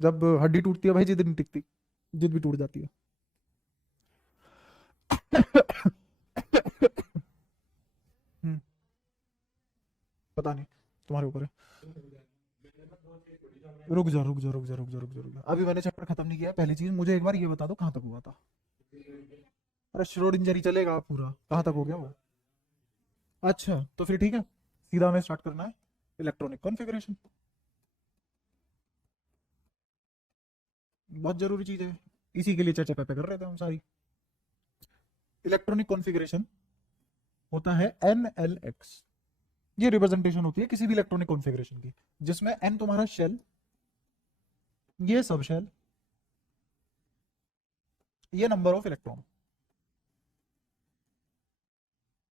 जब हड्डी टूटती है भाई, जिद नहीं टिकती, जिद भी टूट जाती है। हम्म, पता नहीं, तुम्हारे ऊपर है। रुक जा रुक जा रुक जा रुक जा रुक जा रुक जा, अभी मैंने चैप्टर खत्म नहीं किया। पहली चीज मुझे एक बार ये बता दो कहाँ तक हुआ था। अरे श्रोडिंगर ही चलेगा पूरा, कहाँ तक हो गया वो? अच्छा तो फिर ठीक है, सीधा हमें स्टार्ट करना है इलेक्ट्रॉनिक कॉन्फ़िगरेशन। बहुत जरूरी चीज है, इसी के लिए चर्चा पे कर रहे थे हम सारी। इलेक्ट्रॉनिक कॉन्फ़िगरेशन होता है NLX। ये रिप्रेजेंटेशन होती है किसी भी इलेक्ट्रॉनिक कॉन्फ़िगरेशन की, जिसमें N तुम्हारा शेल, ये सब शेल, ये नंबर ऑफ इलेक्ट्रॉन।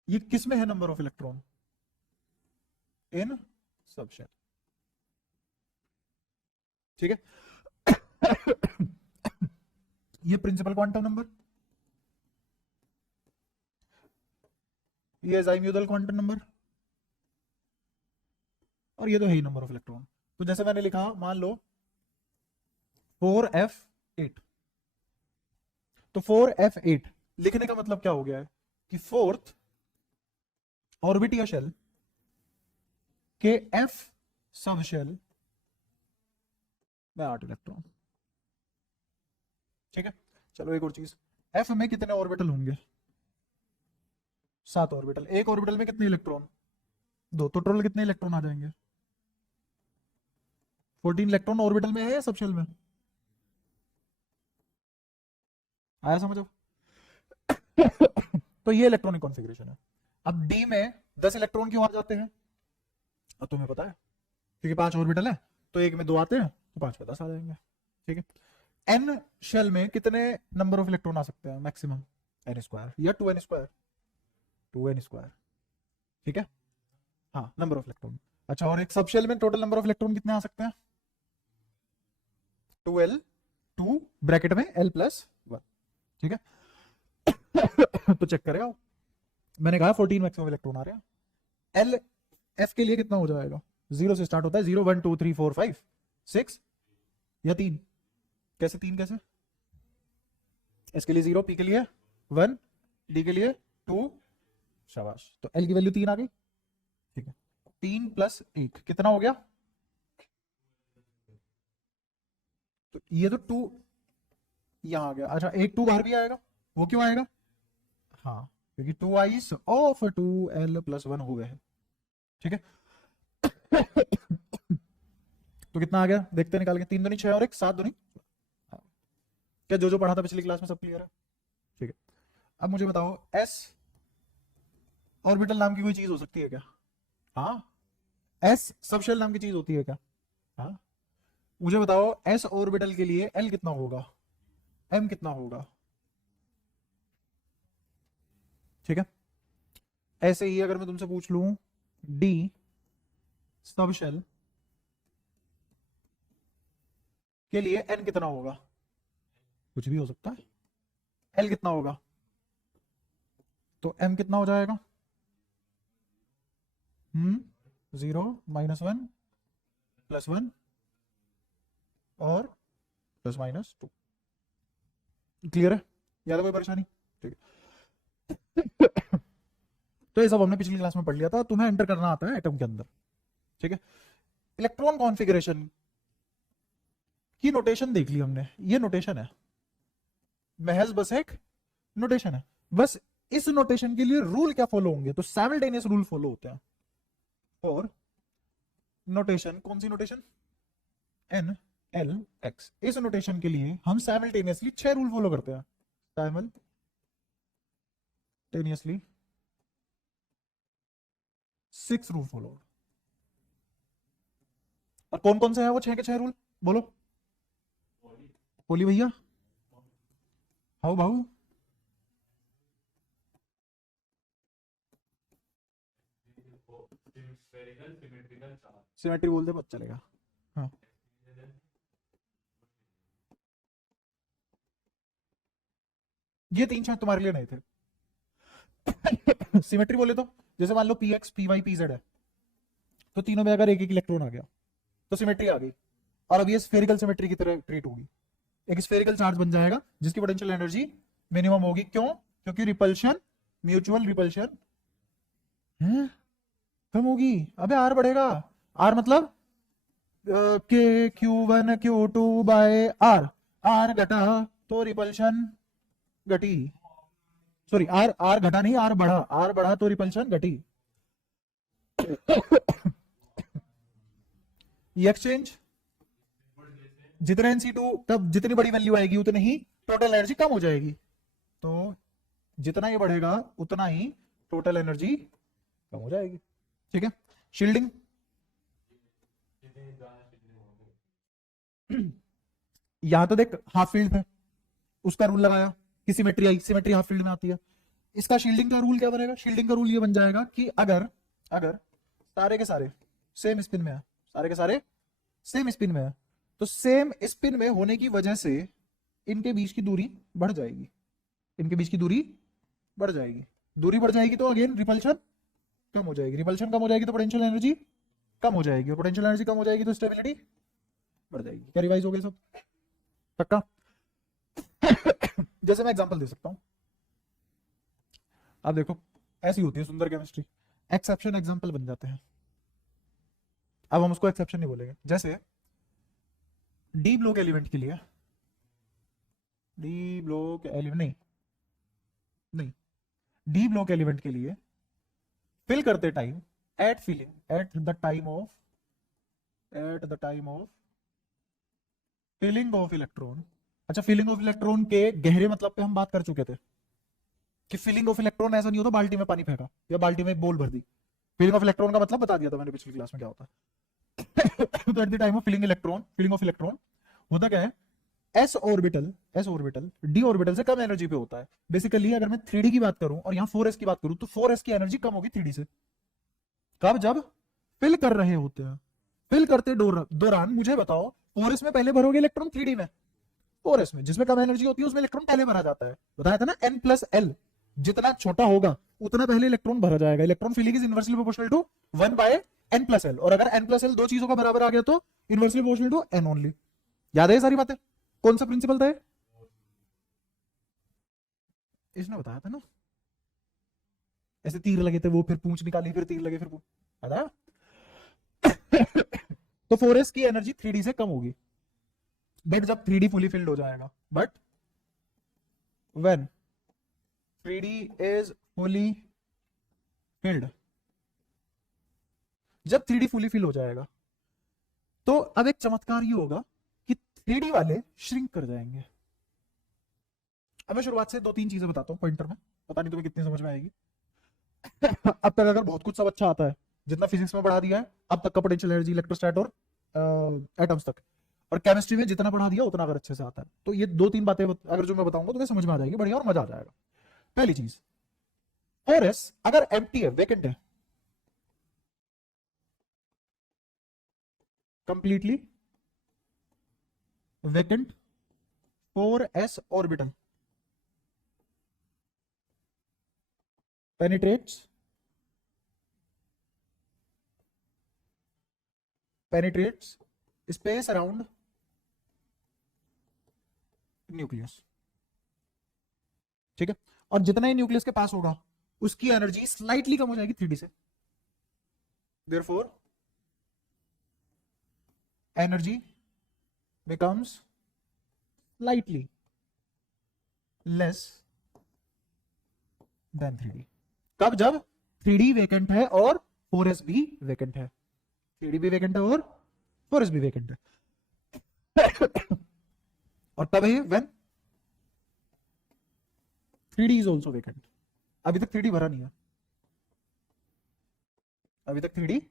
ये किस में है नंबर ऑफ इलेक्ट्रॉन? इन सब शेल। ठीक है। ये प्रिंसिपल क्वांटम नंबर, ये ज़ाइम्यूदल क्वांटम नंबर, और ये तो है ही नंबर ऑफ इलेक्ट्रॉन। तो जैसे मैंने लिखा, मान लो 4f8, तो 4f8 लिखने का मतलब क्या हो गया है कि फोर्थ ऑर्बिट या शेल के f सब शेल में 8 इलेक्ट्रॉन। ठीक है, चलो एक और चीज, f में कितने ऑर्बिटल होंगे? 7 ऑर्बिटल। एक ऑर्बिटल में कितने इलेक्ट्रॉन? 2, तो टोटल कितने इलेक्ट्रॉन आ जाएंगे? 14 इलेक्ट्रॉन ऑर्बिटल में है या सब शेल में? आया समझ? तो ये इलेक्ट्रॉनिक कॉन्फ़िगरेशन है। अब डी में 10 इलेक्ट्रॉन क्यों आ जाते हैं? अब तुम्हें पता है, क्योंकि 5 ऑर्बिटल है, तो एक में 2 आते हैं, तो 5 में 10 आ जाएंगे। ठीक है, एन शेल में कितने नंबर ऑफ इलेक्ट्रॉन आ सकते हैं मैक्सिमम? एन स्क्वायर या 2n स्क्वायर? 2n square. ठीक है, हाँ नंबर ऑफ इलेक्ट्रॉन। अच्छा, और एक सब शेल में टोटल नंबर ऑफ इलेक्ट्रॉन कितने आ सकते हैं? 2l, 2 ब्रैकेट में l+1। ठीक है। तो चेक करेगा, मैंने कहा 14 मैक्सिमम इलेक्ट्रॉन आ रहे हैं। एल एफ के लिए कितना हो जाएगा? 0 से स्टार्ट होता है, 0 1 2 3 4 5 6 या 3? कैसे 3 कैसे? एस के लिए 0, पी के लिए 1, डी के लिए 2, शाबाश, तो एल की वैल्यू 3 आ गई। ठीक है, 3 + 1 कितना हो गया? तो ये तो 2 यहां आ गया। अच्छा, एक 2 बाहर भी आएगा, वो क्यों आएगा? हाँ, क्योंकि 2 आइस ऑफ 2l+1 हो गए हैं। ठीक है। तो कितना आ गया देखते हैं, निकाल के। 3 दूनी 6 और 1 7 दूनी। हाँ। क्या जो जो पढ़ा था पिछली क्लास में सब क्लियर है? ठीक है, अब मुझे बताओ, एस ऑर्बिटल नाम की कोई चीज हो सकती है क्या? हाँ। एस सबशेल नाम की चीज होती है क्या? हाँ। मुझे बताओ, एस ऑर्बिटल के लिए एल कितना होगा, एम कितना होगा? ठीक है, ऐसे ही अगर मैं तुमसे पूछ लूं डी सबशेल के लिए एन कितना होगा? कुछ भी हो सकता है। एल कितना होगा? तो एम कितना हो जाएगा? 0 -1 +1 और +-2। क्लियर है? याद है कोई परेशानी? ठीक है। तो ये सब हमने पिछली क्लास में पढ़ लिया था, तुम्हें एंटर करना आता है एटम के अंदर। ठीक है, इलेक्ट्रॉन कॉन्फ़िगरेशन की नोटेशन देख ली हमने, ये नोटेशन है महज बस एक नोटेशन है। बस इस नोटेशन के लिए रूल क्या फॉलो होंगे? तो साइमल्टेनियस रूल फॉलो होते हैं। और नोटेशन कौन सी नोटेशन? NLX। इस नोटेशन के लिए हम साइमल्टेनियसली 6 रूल फॉलो करते हैं। Simultaneously 6 rule follow. और कौन कौन से हैं वो 6 के 6 रूल? बोलो। बोली भैया, हाउ भाऊ? सिमेट्री बोलते पता चलेगा। हाँ, ये 3 शायद तुम्हारे लिए नहीं थे। सिमेट्री बोले तो जैसे मान लो PX PY PZ है, तो तीनों में अगर एक एक इलेक्ट्रॉन आ गया तो सिमेट्री आ गई। और अब ये स्फेरिकल सिमेट्री की तरह ट्रीट होगी, एक स्फेरिकल चार्ज बन जाएगा जिसकी पोटेंशियल एनर्जी मिनिमम होगी। क्यों? क्योंकि रिपल्शन, म्यूचुअल रिपल्शन कम होगी। अबे आर बढ़ेगा, आर मतलब के Q1 Q2 bye are, are घटा तो रिपल्शन घटी, सॉरी आर आर घटा नहीं, आर बढ़ा, आर बढ़ा तो रिपल्शन घटी। ये एक्सचेंज जितना NC2 तब जितनी बड़ी वैल्यू आएगी उतनी ही टोटल एनर्जी कम हो जाएगी। तो जितना ये बढ़ेगा उतना ही टोटल एनर्जी कम हो जाएगी। ठीक है, शील्डिंग यहां तो देख हाफ फील्ड में उसका रूल लगाया कि सिमेट्री आई, सिमेट्री हाफ फील्ड में आती है। इसका शील्डिंग का रूल क्या बनेगा? शील्डिंग का रूल ये बन जाएगा कि अगर अगर सारे के सारे सेम स्पिन में है, सारे के सारे सेम स्पिन में है, तो सेम स्पिन में होने की वजह से इनके बीच की दूरी बढ़ जाएगी, इनके बीच की दूरी बढ़ जाएगी। दूरी बढ़ जाएगी तो अगेन रिपल्शन कम हो जाएगी, रिपल्शन कम हो जाएगी तो पोटेंशियल एनर्जी कम हो जाएगी, और पोटेंशियल एनर्जी कम हो जाएगी तो स्टेबिलिटी बढ़ जाएगी। क्या रिवाइज हो गया सब? पक्का? जैसे मैं एग्जांपल दे सकता हूं, अब देखो ऐसी होती है सुंदर केमिस्ट्री, एक्सेप्शन एग्जांपल बन जाते हैं। अब हम उसको एक्सेप्शन नहीं बोलेंगे। जैसे डी ब्लॉक एलिमेंट के लिए, डी ब्लॉक एलिमेंट नहीं नहीं डी ब्लॉक एलिमेंट के लिए फिल करते time at filling at the time of filling of electron. अच्छा, फिलिंग ऑफ इलेक्ट्रॉन के गहरे मतलब पे हम बात कर चुके थे कि फिलिंग ऑफ इलेक्ट्रॉन ऐसा नहीं होता बाल्टी में पानी फेंका या बाल्टी में एक बोल भर दी। फिलिंग ऑफ इलेक्ट्रॉन का मतलब बता दिया था मैंने पिछली क्लास में क्या होता है। तो at the time of filling of electron होता क्या है, एस ऑर्बिटल डी ऑर्बिटल से कम एनर्जी पे होता है। बेसिकली अगर मैं 3D की बात करूं और यहाँ 4s की बात करूं तो 4s की एनर्जी कम होगी 3D से। कब? जब फिल कर रहे होते हैं। फिल करते दौरान मुझे बताओ 4s में पहले भरोगे इलेक्ट्रॉन 3D में, 4s में जिसमें कम एनर्जी होती है उसमें इलेक्ट्रॉन पहले भरा जाता है। बताया था ना, n+l जितना छोटा होगा उतना पहले इलेक्ट्रॉन भरा जाएगा। Electron filling is inversely proportional to 1/n+l, और अगर n+l दो चीजों का बराबर आ गया तो inversely proportional to n only. याद है ये सारी बातें? कौन सा प्रिंसिपल था? इसने बताया था ना, ऐसे तीर लगे थे वो, फिर पूंछ निकाली, फिर तीर लगे, फिर पूंछ। तो 4s की एनर्जी 3D से कम होगी, बट जब 3D फुली फिल्ड हो जाएगा, but when 3D is fully filled, जब 3D फुली फिल हो जाएगा तो अब एक चमत्कार ये होगा कि 3D वाले श्रिंक कर जाएंगे। अब मैं शुरुआत से 2-3 चीजें बताता हूं पॉइंटर में, पता नहीं तुम्हें कितनी समझ में आएगी। अब तक अगर बहुत कुछ सब अच्छा आता है, जितना फिजिक्स में पढ़ा दिया है अब तक का, पोटेंशियल एनर्जी, इलेक्ट्रोस्टैट और एटम्स तक, और केमिस्ट्री में जितना पढ़ा दिया उतना अगर अच्छे से आता है तो ये 2-3 बातें अगर जो मैं बताऊंगा तुम्हें समझ में आ जाएगी, बढ़िया, और मजा आ जाएगा। पहली चीज, 4s अगर एम्प्टी है, वेकेंट है, completely vacant 4s orbital penetrates space around nucleus. ठीक है, और जितना ही न्यूक्लियस के पास होगा उसकी एनर्जी स्लाइटली कम हो जाएगी 3D से। therefore energy becomes slightly less than 3D। कब? जब 3D वेकेंट है और 4s भी वेकेंट है, 3D भी वेकेंट है और 4s भी वेकेंट है। और तब है when 3D is also vacant. अभी तक 3D भरा नहीं है, अभी तक 3D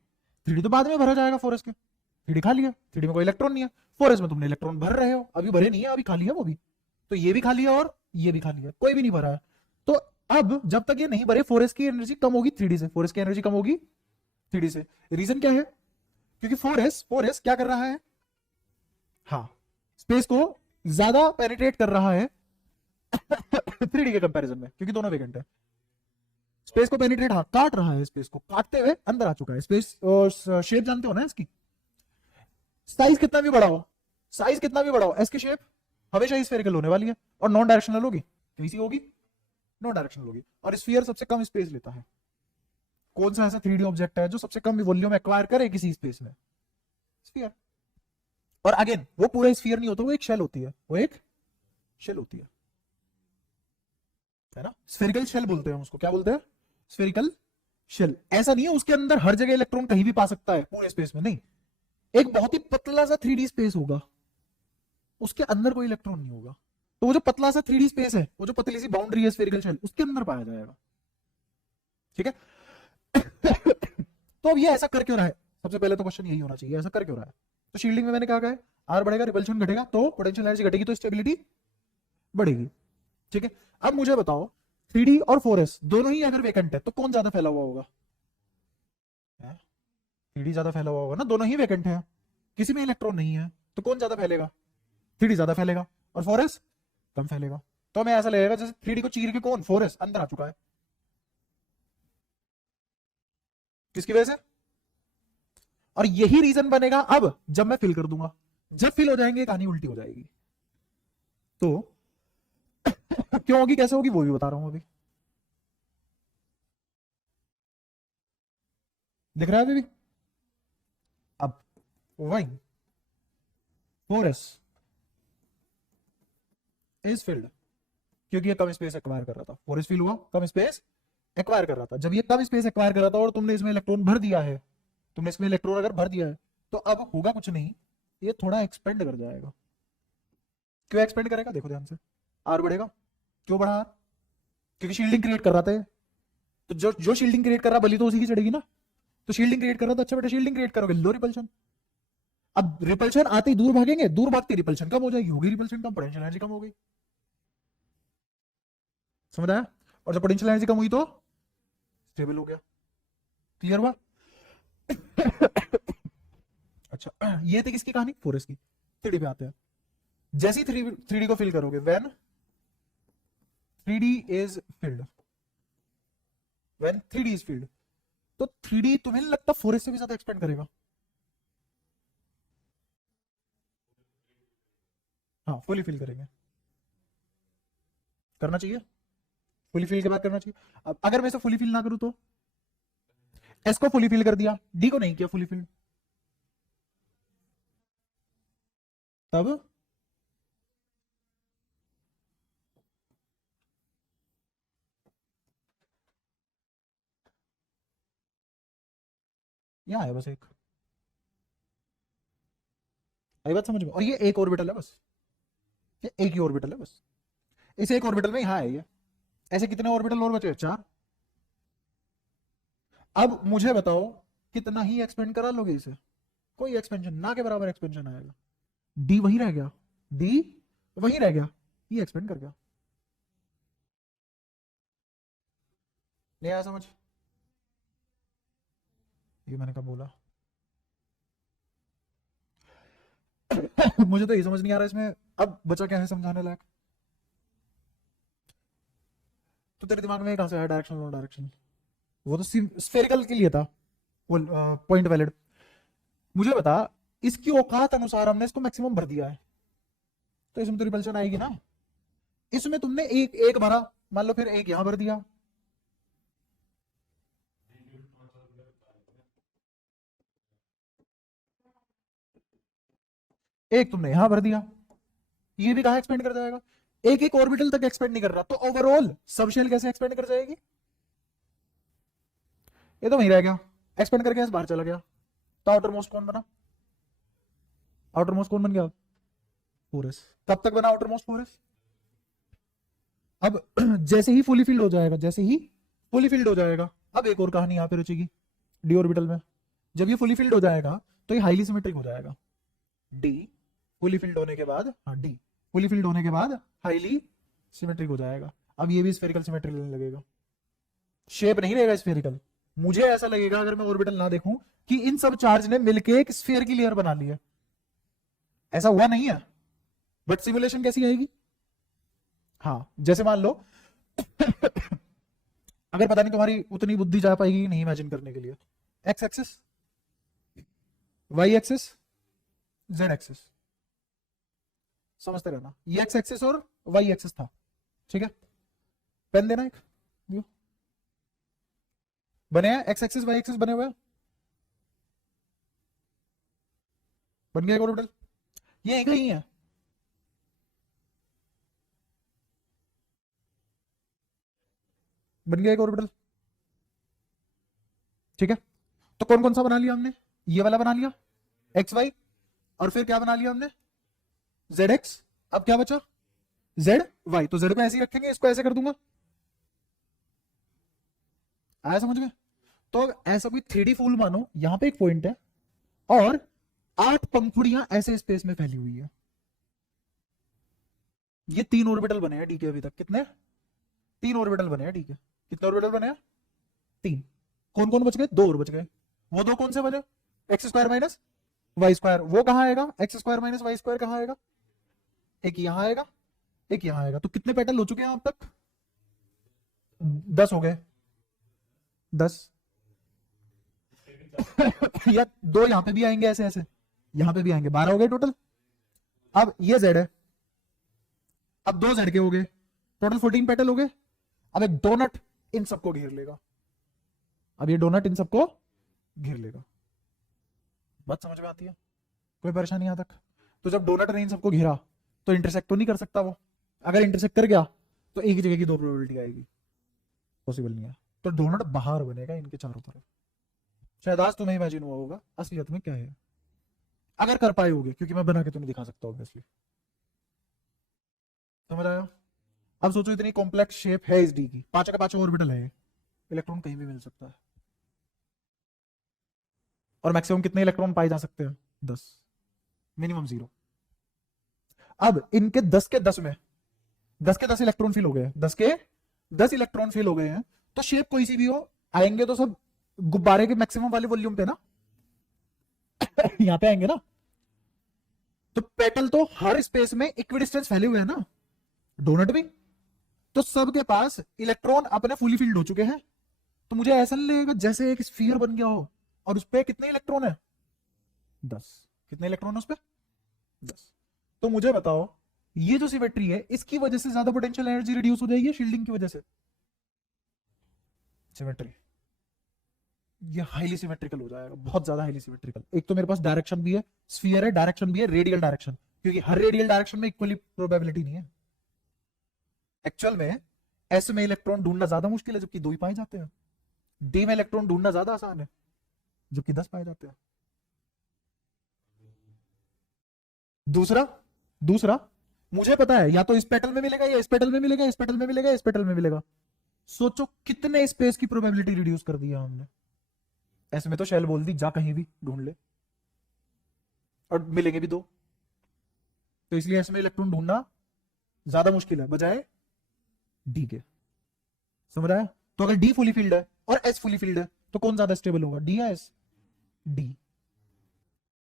तो बाद में भरा जाएगा 4s के। 3D खाली है, 3D में कोई इलेक्ट्रॉन नहीं है, 4s में तुमने इलेक्ट्रॉन भर रहे हो, अभी भरे नहीं है, अभी खाली है वो भी। तो ये भी खाली है और ये भी खाली है, कोई भी नहीं भरा है। तो अब जब तक ये नहीं भरे 4s की एनर्जी कम होगी 3D से, 4s की एनर्जी कम होगी 3D से। रीजन क्या है? क्योंकि 4s क्या कर रहा है, हाँ, स्पेस को ज्यादा पेनिट्रेट कर रहा है 3D के कंपैरिजन में, क्योंकि दोनों वेकेंट है। स्पेस को पेनिट्रेट, हाँ, काट रहा है, स्पेस को काटते हुए अंदर आ चुका है। स्पेस शेप जानते हो ना इसकी, साइज कितना भी बड़ा हो साइज कितना भी बड़ा हो, एस की शेप हमेशा स्फेरिकल होने वाली है और नॉन डायरेक्शनल होगी, कैसी होगी, नॉन डायरेक्शनल होगी। और स्फीयर सबसे कम स्पेस लेता है। कौन सा ऐसा 3D ऑब्जेक्ट है जो सबसे कम वॉल्यूम एक्वायर करे किसी स्पेस में, स्फीयर। और अगेन वो पूरा स्फीयर नहीं होता, वो एक शेल होती है, वो एक शेल होती है ना, स्फेरिकल शेल बोलते हैं उसको, क्या बोलते हैं, स्फेरिकल शेल। ऐसा नहीं है उसके अंदर हर जगह इलेक्ट्रॉन कहीं भी पा सकता है पूरे स्पेस में, नहीं, एक बहुत ही पतला सा 3D स्पेस होगा, उसके अंदर कोई इलेक्ट्रॉन नहीं होगा। तो वो जो पतला सा 3D स्पेस है, वो जो पतली सी बाउंड्री है स्फेरिकल शेल, उसके अंदर पाया जाएगा, ठीक है। तो अब ये ऐसा कर क्यों रहा है, सबसे पहले तो क्वेश्चन यही होना चाहिए, ऐसा कर क्यों रहा है। तो शील्डिंग में मैंने क्या कहा है, आर बढ़ेगा, रिपल्शन घटेगा, तो पोटेंशियल एनर्जी घटेगी, तो स्टेबिलिटी बढ़ेगी, ठीक है। अब मुझे बताओ 3D और 4s दोनों ही अगर वेकेंट है तो कौन ज्यादा फैला हुआ होगा, 3D ज्यादा फैला हुआ होगा ना, दोनों ही वेकेंट है, किसी में इलेक्ट्रॉन नहीं है, तो कौन ज्यादा फैलेगा, 3D ज्यादा फैलेगा और 4s कम फैलेगा। तो हमें ऐसा लगेगा जैसे 3D को चीर के कौन 4s अंदर आ चुका है, किसकी वजह से। और यही रीजन बनेगा अब जब मैं फिल कर दूंगा, जब फिल हो जाएंगे कहानी उल्टी हो जाएगी। तो क्यों होगी, कैसे होगी, वो भी बता रहा हूं अभी, दिख रहा है अभी भी। अब वही 4s इज फिल्ड, क्योंकि ये कम स्पेस एक्वायर कर रहा था, 4s फिल हुआ, कम स्पेस एक्वायर कर रहा था। जब ये कम स्पेस एक्वायर कर रहा था और तुमने इसमें इलेक्ट्रॉन भर दिया है, तुमने इसमें इलेक्ट्रॉन अगर भर दिया है, तो अब होगा कुछ नहीं, ये थोड़ा एक्सपेंड कर जाएगा। क्यों एक्सपेंड करेगा, देखो ध्यान से, आर बढ़ेगा, क्यों बढ़ा आर, क्योंकि शील्डिंग क्रिएट कर रहा था, तो जो जो शील्डिंग क्रिएट कर रहा बली तो उसी की चढ़ेगी ना, तो शील्डिंग क्रिएट कर रहा था, अच्छा बेटा शील्डिंग क्रिएट करोगे, लो रिपल्शन। अब रिपल्शन आते ही दूर भागेंगे, दूर भागते रिपल्शन कम हो जाएगी, होगी रिपल्शन कम, पोटेंशियल एनर्जी कम हो गई, समझ आया। और जब पोटेंशियल एनर्जी कम हुई तो स्टेबल हो गया, क्लियर हुआ। अच्छा ये थी किसकी कहानी, 4s की। 3D पे आते हैं, जैसे ही 3D को फिल करोगे, when 3D is filled, when 3D is filled, तो 3D तुम्हें नहीं लगता 4s से भी ज्यादा एक्सपेंड करेगा, हाँ फुली फिल करेंगे, करना चाहिए, फुली फिल के बाद करना चाहिए। अब अगर मैं इसे फुली फिल ना करूं तो, एस को फुली फिल कर दिया, डी को नहीं किया फुली फिल, तब यहां है बस एक, आई बात समझ में। और ये एक ऑर्बिटल है बस, ये एक ही ऑर्बिटल है बस, इस एक ऑर्बिटल में यहां है ये, ऐसे कितने ऑर्बिटल और बचे, 4। अब मुझे बताओ कितना ही एक्सपेंड करा लोगे इसे, कोई एक्सपेंशन ना के बराबर एक्सपेंशन आएगा, डी वही रह गया, डी वही रह गया, ये एक्सपेंड कर गया, नहीं आया समझ, ये मैंने कब बोला। मुझे तो ये समझ नहीं आ रहा इसमें अब बचा क्या है समझाने लायक। तो तेरे दिमाग में कहां से है डायरेक्शन नो डायरेक्शन, वो तो स्फेरिकल के लिए था, वो पॉइंट वैलिड। मुझे बता, इसकी औकात अनुसार हमने इसको मैक्सिमम भर दिया है, तो इसमें तो रिपल्शन आएगी ना। इसमें तुमने एक एक भरा, मान लो फिर एक यहां भर दिया, एक तुमने यहां भर दिया, ये भी कहां एक्सपेंड कर जाएगा, एक एक ऑर्बिटल तक एक्सपेंड नहीं कर रहा, तो ओवरऑल सब शेल कैसे एक्सपेंड कर जाएगी, ये तो वहीं रह गया, एक्सपेंड करके बाहर चला गया, तो आउटर मोस्ट कौन बना, आउटर मोस्ट कौन बन गया, 4s। कब तक बना आउटर मोस्ट 4s, अब जैसे ही फुली फिल्ड हो जाएगा, जैसे ही फुली फिल्ड हो जाएगा, अब एक और कहानी यहां पे रचेगी डी ऑर्बिटल में, जब ये फुली फिल्ड हो जाएगा तो ये हाईली सिमेट्रिक हो जाएगा, डी फुली फिल्ड होने के बाद, हाँ डी फुली फिल्ड होने के बाद हाईली सिमेट्रिक हो जाएगा। अब ये भी स्फेरिकल सिमेट्री लेने लगेगा, शेप नहीं रहेगा स्फेरिकल। मुझे ऐसा लगेगा अगर मैं ऑर्बिटल ना देखूं कि इन सब चार्ज ने मिलके एक स्फीयर की लेयर बना ली है, ऐसा हुआ नहीं है, बट सिमुलेशन कैसी आएगी, हाँ जैसे मान लो अगर पता नहीं तुम्हारी उतनी बुद्धि जा पाएगी नहीं इमेजिन करने के लिए, X axis, Y axis, Z axis, समझते रहना, ये एक्स एक्सिस और वाई एक्सिस था, ठीक है। पेन देना एक, बने हैं एक्स एक्सिस वाई एक्सिस बने हुए हैं, बन गया एक ऑर्बिटल, ये एक ही है, बन गया एक ऑर्बिटल, ठीक है। तो कौन कौन सा बना लिया हमने, ये वाला बना लिया एक्स वाई, और फिर क्या बना लिया हमने जेड एक्स, अब क्या बचा जेड वाई, तो जेड पे ऐसे ही रखेंगे, इसको ऐसे कर दूंगा, आया समझ में। तो ऐसा कोई 3D फूल मानो, यहां पे एक पॉइंट है और 8 पंखुड़ियां ऐसे स्पेस में फैली हुई है, ये 3 ऑर्बिटल बने हैं डी के, अभी तक कितने 3 ऑर्बिटल बने हैं डी के, कितने ऑर्बिटल बने हैं 3, कौन कौन बच गए 2 और बच गए, वो 2 कौन से बचे X square minus Y square, वो कहां आएगा X square minus Y square कहां आएगा, एक यहां आएगा एक यहां आएगा, तो कितने पेटल हो चुके हैं अब तक 10 हो गए 10 या 2 यहां पे भी आएंगे ऐसे ऐसे, यहां पे भी आएंगे, 12 हो गए टोटल। अब ये जेड है, अब 2 जेड के हो गए, टोटल 14 पेटल हो गए। अब एक डोनट इन सबको घेर लेगा, अब ये डोनट इन सबको घेर लेगा, बात समझ में आती है, कोई परेशानी यहां तक। तो जब डोनट ने इन सबको घेरा तो इंटरसेक्ट तो नहीं कर सकता वो, अगर इंटरसेक्ट कर गया तो एक ही जगह की 2 प्रोबेबिलिटी आएगी, पॉसिबल नहीं है। तो डोनट बाहर बनेगा इनके चारों तरफ, शायद आज तुम्हें इमेजिन हुआ होगा असलियत में क्या है, अगर कर पाए होगे, क्योंकि मैं बना के तो नहीं दिखा सकता ऑब्वियसली, समझ आया। अब सोचो इतनी कॉम्प्लेक्स शेप है इस डी की, 5 का 5 ऑर्बिटल है, इलेक्ट्रॉन कहीं भी मिल सकता है, और मैक्सिमम कितने इलेक्ट्रॉन पाए जा सकते हैं 10, मिनिमम 0। अब इनके 10 के 10 में 10 के 10 इलेक्ट्रॉन फिल हो गए, 10 के 10 इलेक्ट्रॉन फिल हो गए हैं, तो शेप कोई सी भी हो, आएंगे तो सब गुब्बारे के मैक्सिमम वाले वॉल्यूम पे ना यहां पे आएंगे ना, तो पेटल तो हर स्पेस में इक्विडिस्टेंस फैले हुए हैं ना, डोनट भी, तो सबके पास इलेक्ट्रॉन अपने फुली फील्ड हो चुके हैं, तो मुझे ऐसा नहीं लगेगा जैसे एक स्फीयर बन गया हो और उस पर कितने इलेक्ट्रॉन है 10, कितने इलेक्ट्रॉन है उस पर 10। तो मुझे बताओ ये जो सिमेट्री है इसकी वजह से ज्यादा पोटेंशियल एनर्जी रिड्यूस हो जाएगी शील्डिंग की वजह से, सिमेट्री ये हाईली सिमेट्रिकल हो जाएगा, बहुत ज्यादा हाईली सिमेट्रिकल। एक तो मेरे पास डायरेक्शन भी है, स्फीयर है, डायरेक्शन भी है, रेडियल डायरेक्शन, क्योंकि हर रेडियल डायरेक्शन में इक्वली प्रोबेबिलिटी नहीं है। एक्चुअल में एस में इलेक्ट्रॉन ढूंढना ज्यादा मुश्किल है जबकि 2 ही पाए जाते हैं, डी में इलेक्ट्रॉन ढूंढना ज्यादा आसान है जबकि 10 पाए जाते हैं। दूसरा मुझे पता है या तो इस पेटल में मिलेगा या इस पेटल में मिलेगा, इस पेटल में मिलेगा, इस पेटल में मिलेगा। सोचो कितने स्पेस की प्रोबेबिलिटी रिड्यूस कर दिया हमने, ऐसे में तो शेल बोल दी जा कहीं भी ढूंढ ले, और मिलेंगे भी 2, तो इसलिए इसमें इलेक्ट्रॉन ढूंढना ज्यादा मुश्किल है बजाय डी के, समझ आया। तो अगर डी फुली फील्ड है और एस फुली फील्ड है तो कौन ज्यादा स्टेबल होगा, डी या एस, डी,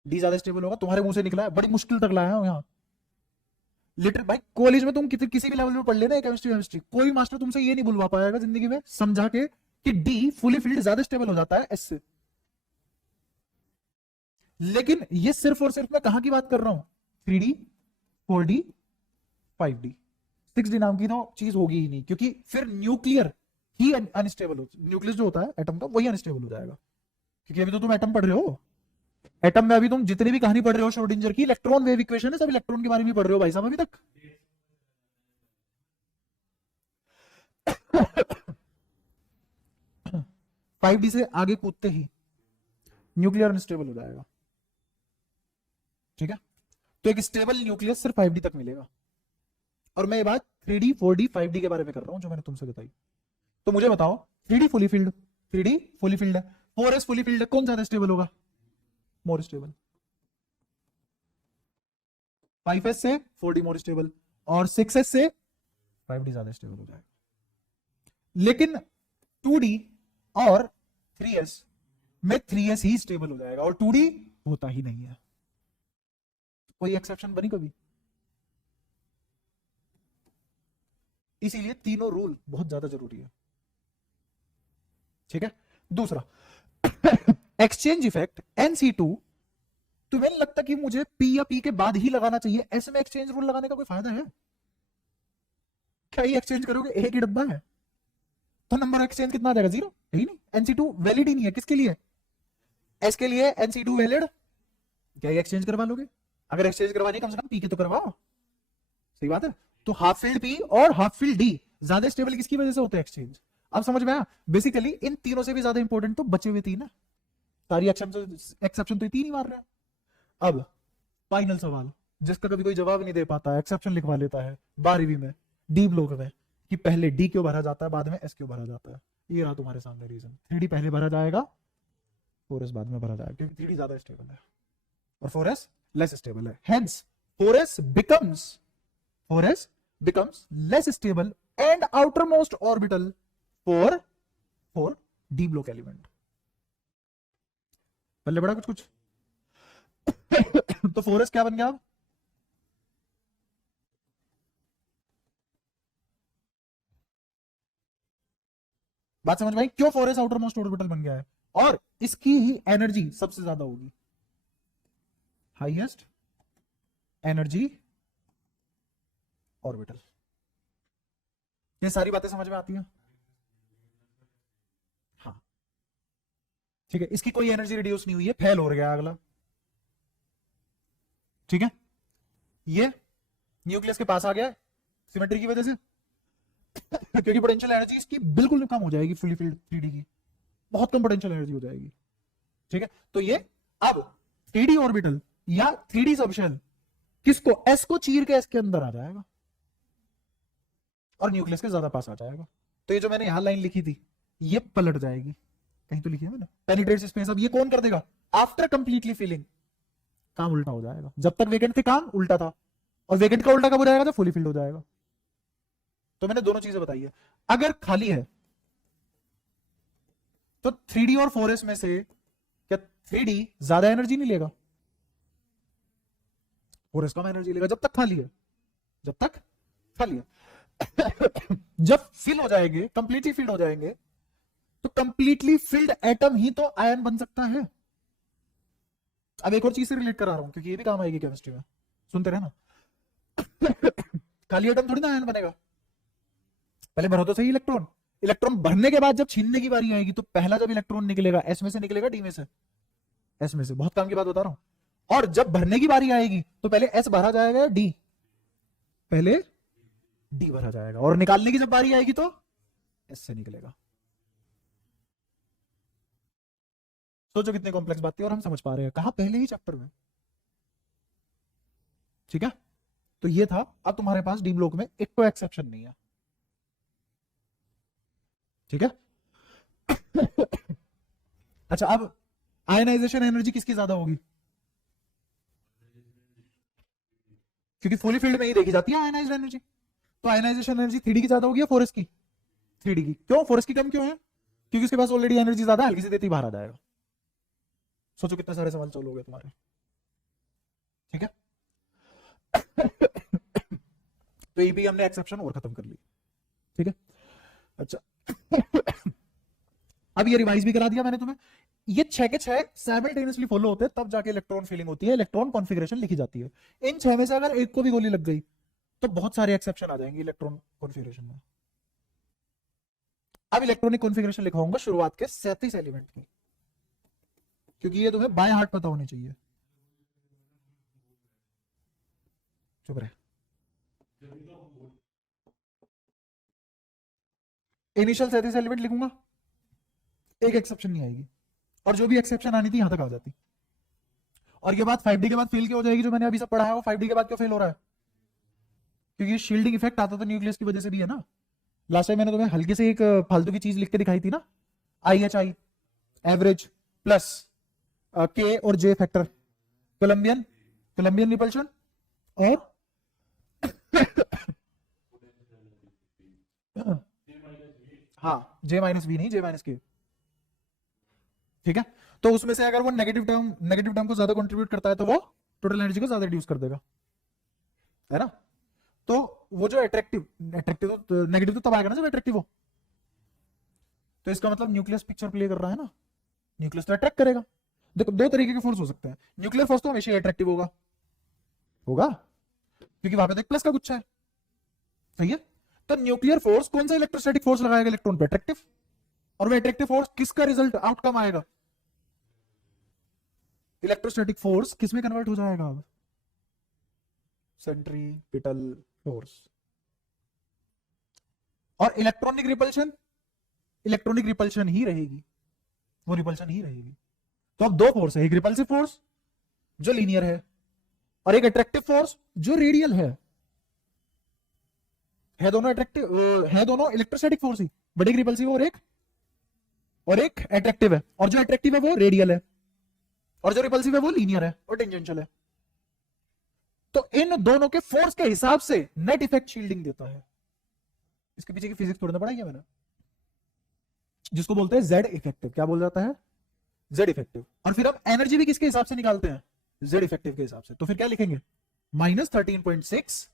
डी ज्यादा स्टेबल होगा। तुम्हारे मुंह से निकला है, बड़ी मुश्किल तक लाया हूं यहाँ, लिटर भाई कॉलेज में तुम किसी भी लेवल में पढ़ लेना केमिस्ट्री, कोई मास्टर तुमसे ये नहीं बुलवा पाएगा जिंदगी में समझा के कि डी फुली फील्ड ज्यादा स्टेबल हो जाता है एस से। लेकिन ये सिर्फ और सिर्फ मैं कहां की बात कर रहा हूं, 3D 4D 5D, 6D नाम की तो चीज होगी ही नहीं, क्योंकि फिर न्यूक्लियर ही अनस्टेबल हो, न्यूक्लियस जो होता है एटम का वही अनस्टेबल हो जाएगा, क्योंकि अभी तो तुम एटम पढ़ रहे हो, एटम में अभी तुम जितनी भी कहानी पढ़ रहे हो श्रोडिंजर की, इलेक्ट्रॉन वेव इक्वेशन है, सब इलेक्ट्रॉन के बारे में पढ़ रहे हो भाई साहब अभी तक। 5D से आगे कूदते ही न्यूक्लियर अनस्टेबल हो जाएगा, ठीक है। तो एक स्टेबल न्यूक्लियस सिर्फ 5D तक मिलेगा, और मैं ये बात 3D 4D 5D के बारे में कर रहा हूं जो मैंने तुमसे बताई। तो मुझे बताओ 3D fully field, 3D fully field है, 4S फुली फील्ड है, कौन ज्यादा स्टेबल होगा, मोर स्टेबल, 5S से 4D मोर स्टेबल, और 6S से 5D ज्यादा स्टेबल हो जाएगा। लेकिन 2D और 3S में 3S ही स्टेबल हो जाएगा और 2D होता ही नहीं है, कोई एक्सेप्शन बनी कभी, इसीलिए तीनों रूल बहुत ज्यादा जरूरी है, ठीक है। दूसरा एक्सचेंज इफेक्ट NC2, तो तुम्हें नहीं लगता कि मुझे पी या पी के बाद ही लगाना चाहिए? ऐसे में एक्सचेंज रूल लगाने का कोई फायदा है क्या? ही एक्सचेंज करोगे, एक ही डब्बा है तो नंबर एक्सचेंज कितना आ जाएगा? 0 है ही नहीं। NC2 वैलिड ही नहीं है, किसके लिए? एस के लिए NC2 वैलिड। क्या ये एक्सचेंज करवा लोगे? अगर एक्सचेंज करवानी कम से कम पी के तो करवाओ। सही बात है। तो हाफ फील्ड पी और हाफ फील्ड डी ज्यादा स्टेबल किसकी वजह से होते हैं? एक्सचेंज। अब समझ में आया? बेसिकली इन तीनों से भी ज्यादा इंपॉर्टेंट तो बचे हुए तीन है। सारी एक्सेप्शन तो ये तीन ही मार रहे हैं। अब फाइनल सवाल जिसका कभी कोई जवाब नहीं दे पाता, एक्सेप्शन लिखवा लेता है 12वीं में डी ब्लॉक में कि पहले डी क्यों भरा जाता है, बाद में एस क्यों भरा जाता है। ये रहा तुम्हारे सामने रीजन। 3D पहले भरा जाएगा, 4S बाद में भरा जाएगा, क्योंकि 3D ज्यादा स्टेबल है और 4S लेस स्टेबल है। Hence 4S becomes less stable and outermost orbital for d block element। पहले बड़ा कुछ तो 4S क्या बन गया? अब बात समझ में आई क्यों 4S आउटर मोस्ट ऑर्बिटल बन गया है? और इसकी ही एनर्जी सबसे ज्यादा होगी, हाईएस्ट एनर्जी ऑर्बिटल। ये सारी बातें समझ में आती हैं? हाँ ठीक है। इसकी कोई एनर्जी रिड्यूस नहीं हुई है, फेल हो गया अगला। ठीक है, ये न्यूक्लियस के पास आ गया सिमेट्री की वजह से क्योंकि पोटेंशियल एनर्जी इसकी बिल्कुल कम हो जाएगी, फुली फील्ड 3D की बहुत कम पोटेंशियल एनर्जी हो जाएगी। ठीक है, तो ये अब 3D ऑर्बिटल या 3D सबशेल किसको? एस को चीर के एस के अंदर आ जाएगा और न्यूक्लियस के ज्यादा पास आ जाएगा। तो ये जो मैंने यहां लाइन लिखी थी ये पलट जाएगी, कहीं तो लिखी है मैंने, पेनिट्रेट्स स्पेस। अब ये कौन कर देगा? आफ्टर कंप्लीटली फिलिंग काम उल्टा हो जाएगा। जब तक वेकेंट थे काम उल्टा था, और वेकेंट का उल्टा कब हो जाएगा? जब फुली फिल्ड हो जाएगा। तो मैंने दोनों चीजें बताई है। अगर खाली है तो 3D और 4S में से क्या 3D ज्यादा एनर्जी नहीं लेगा? 4S कम एनर्जी लेगा जब तक खाली है, जब तक खाली है। जब फिल हो जाएंगे, कंप्लीटली फिल्ड हो जाएंगे, तो कंप्लीटली फिल्ड एटम ही तो आयन बन सकता है। अब एक और चीज से रिलेट करा रहा हूं क्योंकि ये भी काम आएगी केमिस्ट्री में, सुनते रहना। खाली एटम थोड़ी ना आयन बनेगा, पहले भरो तो सही इलेक्ट्रॉन। इलेक्ट्रॉन भरने के बाद जब छीनने की बारी आएगी तो पहला जब इलेक्ट्रॉन निकलेगा एस में से निकलेगा डी में से? एस में से। बहुत काम की बात बता रहा हूं। और जब भरने की बारी आएगी तो पहले एस भरा जाएगा या डी? पहले डी भरा जाएगा, और निकालने की जब बारी आएगी तो एस से निकलेगा। सोचो कितनी कॉम्प्लेक्स बात थी और हम समझ पा रहे हैं कहां? पहले ही चैप्टर में। ठीक है, तो ये था। अब तुम्हारे पास डी ब्लॉक में एक कोई एक्सेप्शन नहीं है। ठीक है। अच्छा, अब आयनाइजेशन एनर्जी किसकी ज्यादा होगी? क्योंकि फुली फील्ड में ही देखी जाती है आयनाइज्ड एनर्जी। तो आयनाइजेशन एनर्जी 3D की ज्यादा होगी या 4S की? 3D की। क्यों 4S की कम क्यों है? क्योंकि उसके पास ऑलरेडी एनर्जी ज्यादा है, हल्की से देती बाहर आ जाएगा। सोचो कितने सारे सवाल चालू हो गए तुम्हारे। ठीक है। तो ये भी हमने एक्सेप्शन और खत्म कर ली। ठीक है। अच्छा, अब ये रिवाइज भी करा दिया मैंने तुम्हें। ये 6 के 6 साइमल्टेनियसली फॉलो होते हैं, तब जाके इलेक्ट्रॉन फीलिंग होती है, इलेक्ट्रॉन कॉन्फ़िगरेशन लिखी जाती है। इन 6 में से अगर एक को भी गोली लग गई तो बहुत सारे एक्सेप्शन आ जाएंगे इलेक्ट्रॉन कॉन्फ़िगरेशन में। अब इलेक्ट्रॉनिक कॉन्फ़िगरेशन लिखवाऊंगा शुरुआत के 37 एलिमेंट की, क्योंकि ये तुम्हें बाय हार्ट पता होनी चाहिए। चुप रहे। इनिशियल 37 एलिमेंट लिखूंगा, एक एक्सेप्शन नहीं आएगी, और जो भी एक्सेप्शन आनी थी यहां तक आ जाती। और ये बात 5D के बाद फेल क्यों हो जाएगी? जो मैंने अभी सब पढ़ा है वो 5D के बाद क्यों फेल हो रहा है? क्योंकि शील्डिंग इफेक्ट आता तो न्यूक्लियस की वजह से भी है ना। लास्ट टाइम मैंने तुम्हें हल्के से एक फालतू की चीज लिख के दिखाई थी ना, IHI एवरेज प्लस K और J फैक्टर, कोलंबियन रिपल्शन और हाँ J माइनस बी नहीं, J माइनस K। ठीक है, तो उसमें से अगर वो नेगेटिव टर्म को ज्यादा कंट्रीब्यूट करता है तो वो टोटल एनर्जी को ज्यादा रिड्यूस कर देगा, है ना। तो वो जो अट्रैक्टिव तो नेगेटिव तो तब आएगा ना जब अट्रैक्टिव हो। तो इसका मतलब न्यूक्लियस पिक्चर प्ले कर रहा है ना, न्यूक्लियस तो अट्रैक्ट करेगा। देखो दो तरीके के फोर्स हो सकते हैं। न्यूक्लियर फोर्स तो हमेशा अट्रैक्टिव होगा होगा क्योंकि वहां पे तो एक प्लस का गुच्छा है, सही है। तो न्यूक्लियर फोर्स कौन सा इलेक्ट्रोस्टैटिक फोर्स लगाएगा इलेक्ट्रॉन पे? अट्रैक्टिव। और वो अट्रैक्टिव फोर्स किसका रिजल्ट आउटकम आएगा? इलेक्ट्रोस्टैटिक फोर्स किस में कन्वर्ट हो जाएगा? अब सेंट्रीपिटल फोर्स। और इलेक्ट्रॉनिक रिपल्शन, इलेक्ट्रॉनिक रिपल्शन ही रहेगी, वो रिपल्शन ही रहेगी। तो अब दो फोर्स है, एक रिपल्सिव फोर्स जो लीनियर है और एक अट्रैक्टिव फोर्स जो रेडियल है दोनों अट्रैक्टिव, है दोनों इलेक्ट्रोस्टैटिक फोर्स ही, बट एक रिपल्सिव और एक अट्रैक्टिव है। और जो अट्रैक्टिव है वो रेडियल है और जो रिपल्सिव है वो लीनियर है और टेंजेंशियल है। तो इन दोनों के फोर्स के हिसाब से नेट इफेक्ट शील्डिंग देता है। इसके पीछे की फिजिक्स थोड़ी ना पढ़ाई है मैंने, जिसको बोलते हैं जेड इफेक्टिव। क्या बोल जाता है? Z effective. और फिर हम एनर्जी भी किसके हिसाब से निकालते हैं? जेड इफेक्टिव के हिसाब से। तो फिर क्या लिखेंगे? -13.6